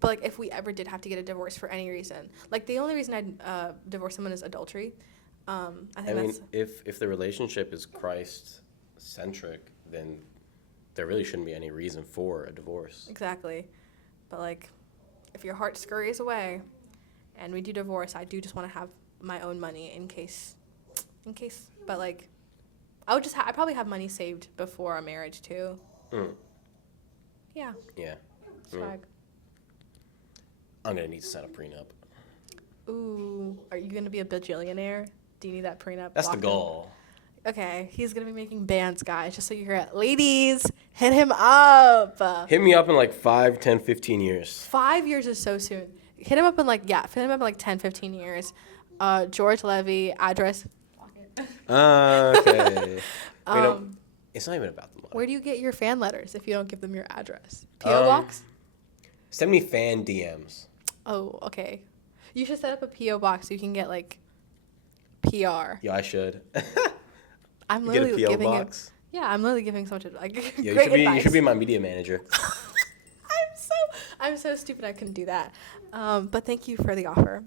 but if we ever did have to get a divorce for any reason, the only reason I'd divorce someone is adultery. I mean, if the relationship is Christ-centric, then there really shouldn't be any reason for a divorce. Exactly. But if your heart scurries away and we do divorce, I do just want to have my own money in case. But I would just I probably have money saved before a marriage too. Mm. Yeah. Yeah. Swag. I'm gonna need to sign a prenup. Ooh, are you gonna be a bajillionaire? Do you need that prenup? That's the locked in? goal. Okay, he's gonna be making bands, guys. Just so you hear it, ladies, hit him up. Hit me up in like 5, 10, 15 years. 5 years is so soon. Hit him up in like 10, 15 years. George Levy, address. Okay. It's not even about the money. Where do you get your fan letters if you don't give them your address? P.O. box? Send me fan DMs. Oh, okay. You should set up a P.O. box so you can get like PR. Yeah, I should. I'm Get a literally P.O. giving box. Yeah, I'm literally giving so much like Yeah, great advice. you should be my media manager. I'm so stupid I couldn't do that. But thank you for the offer.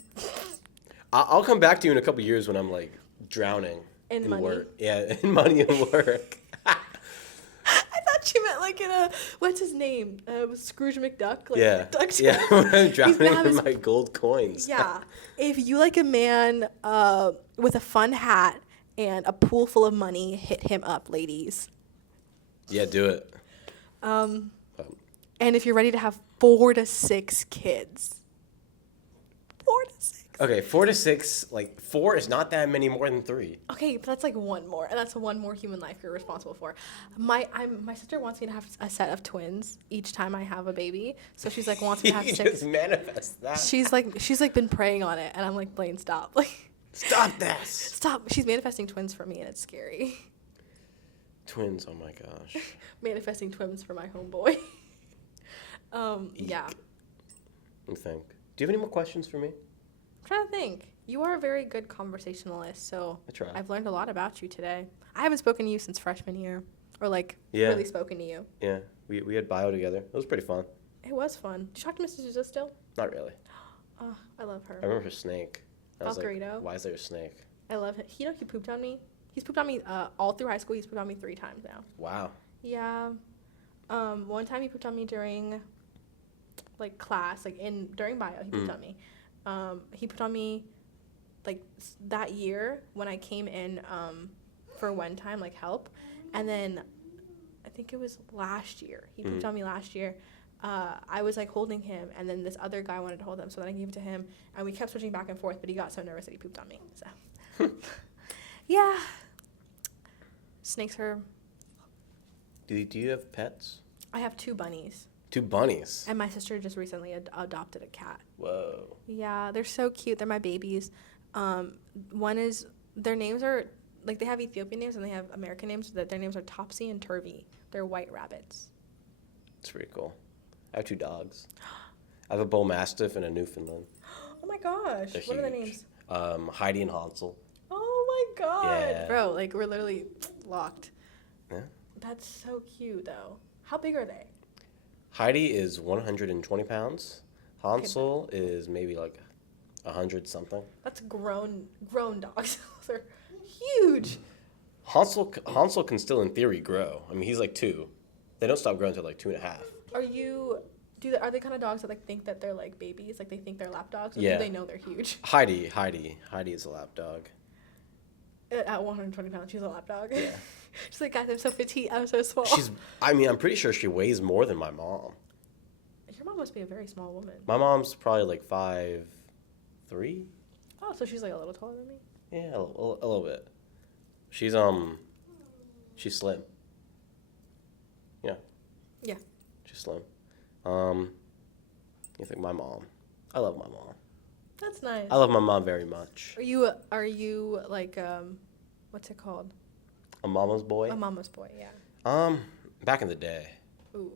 I'll come back to you in a couple years when I'm like drowning In money? work. Yeah, in money and work. I thought you meant like in a what's his name? Scrooge McDuck. Like Yeah. Duck's Yeah, when I'm He's gonna drowning have in his- my gold coins. Yeah. If you like a man with a fun hat and a pool full of money, hit him up, ladies. Yeah, do it. And if you're ready to have 4 to 6 kids. 4 to 6. Okay, 4 to 6, like 4 is not that many more than 3. Okay, but that's like one more, and that's one more human life you're responsible for. My sister wants me to have a set of twins each time I have a baby, so she's like wants me to have You 6. just manifest that. She's like been praying on it, and I'm like, Blaine, stop, like, Stop this. stop. She's manifesting twins for me, and it's scary. Twins, oh my gosh. Manifesting twins for my homeboy. Yeah. Let me think. Do you have any more questions for me? I'm trying to think. You are a very good conversationalist, so I try. I've learned a lot about you today. I haven't spoken to you since freshman year, or like Yeah. really spoken to you. Yeah, we had bio together. It was pretty fun. It was fun. Did you talk to Mrs. Souza still? Not really. Oh, I love her. I remember her snake. I was like, Alfredo? why is there a snake? I love him. You know, he pooped on me. He's pooped on me all through high school. He's pooped on me 3 times now. Wow. Yeah. One time he pooped on me during, like, class, like, during bio, he pooped on me. He pooped on me, like, that year when I came in for one time, like, help. And then I think it was last year. He pooped on me last year. I was, like, holding him, and then this other guy wanted to hold him, so then I gave it to him, and we kept switching back and forth, but he got so nervous that he pooped on me, so. Yeah. Snakes are... Do you have pets? I have 2 bunnies. 2 bunnies. And my sister just recently adopted a cat. Whoa. Yeah, they're so cute. They're my babies. One is... Their names are... Like, they have Ethiopian names and they have American names. Their names are Topsy and Turvy. They're white rabbits. It's pretty cool. I have 2 dogs. I have a bull mastiff and a Newfoundland. Oh, my gosh. They're What are the huge. names? Heidi and Hansel. Oh, my God. Yeah. Bro, like, we're literally locked. Yeah. That's so cute, though. How big are they? Heidi is 120 pounds. Hansel is maybe like 100 something. That's grown dogs. They're huge. Hansel can still, in theory, grow. I mean, he's like 2. They don't stop growing until like 2.5. Are they kind of dogs that like think that they're like babies, like they think they're lap dogs, or Yeah. do they know they're huge? Heidi is a lap dog. At 120 pounds, she's a lap dog. Yeah. She's like, guys, I'm so petite, I'm so small. I'm pretty sure she weighs more than my mom. Your mom must be a very small woman. My mom's probably like 5'3". Oh, so she's like a little taller than me. Yeah, a little bit. She's slim. Yeah. Yeah. She's slim. You think my mom? I love my mom. That's nice. I love my mom very much. Are you like what's it called? A mama's boy? A mama's boy, yeah. Back in the day. Ooh.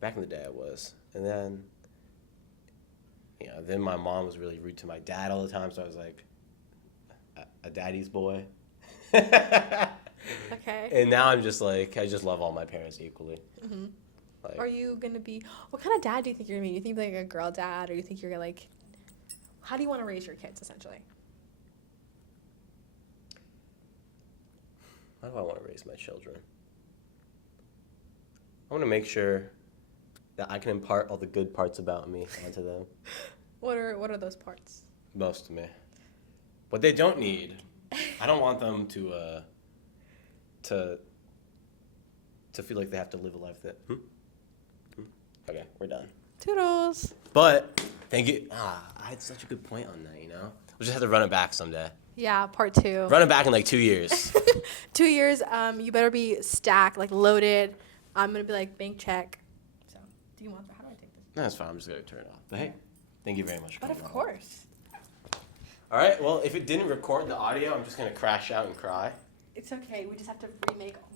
Back in the day I was. And then then my mom was really rude to my dad all the time, so I was like a daddy's boy. Okay. And now I'm just like, I just love all my parents equally. Mm-hmm. Like, Are you gonna be? What kind of dad do you think you're gonna be? You think like a girl dad, or you think you're like? How do you want to raise your kids, essentially? how do I want to raise my children? I want to make sure that I can impart all the good parts about me onto them. What are those parts? Most of me. What they don't need, I don't want them to to feel like they have to live a life that. Okay, we're done. Toodles. But thank you. I had such a good point on that. We'll just have to run it back someday. Yeah, part 2. Run it back in like 2 years. 2 years. You better be stacked, like loaded. I'm gonna be like bank check. So, do you want? How do I take this? No, that's fine. I'm just gonna turn it off. But hey, thank you very much. For But of coming on. course. All right. Well, if it didn't record the audio, I'm just gonna crash out and cry. It's okay. We just have to remake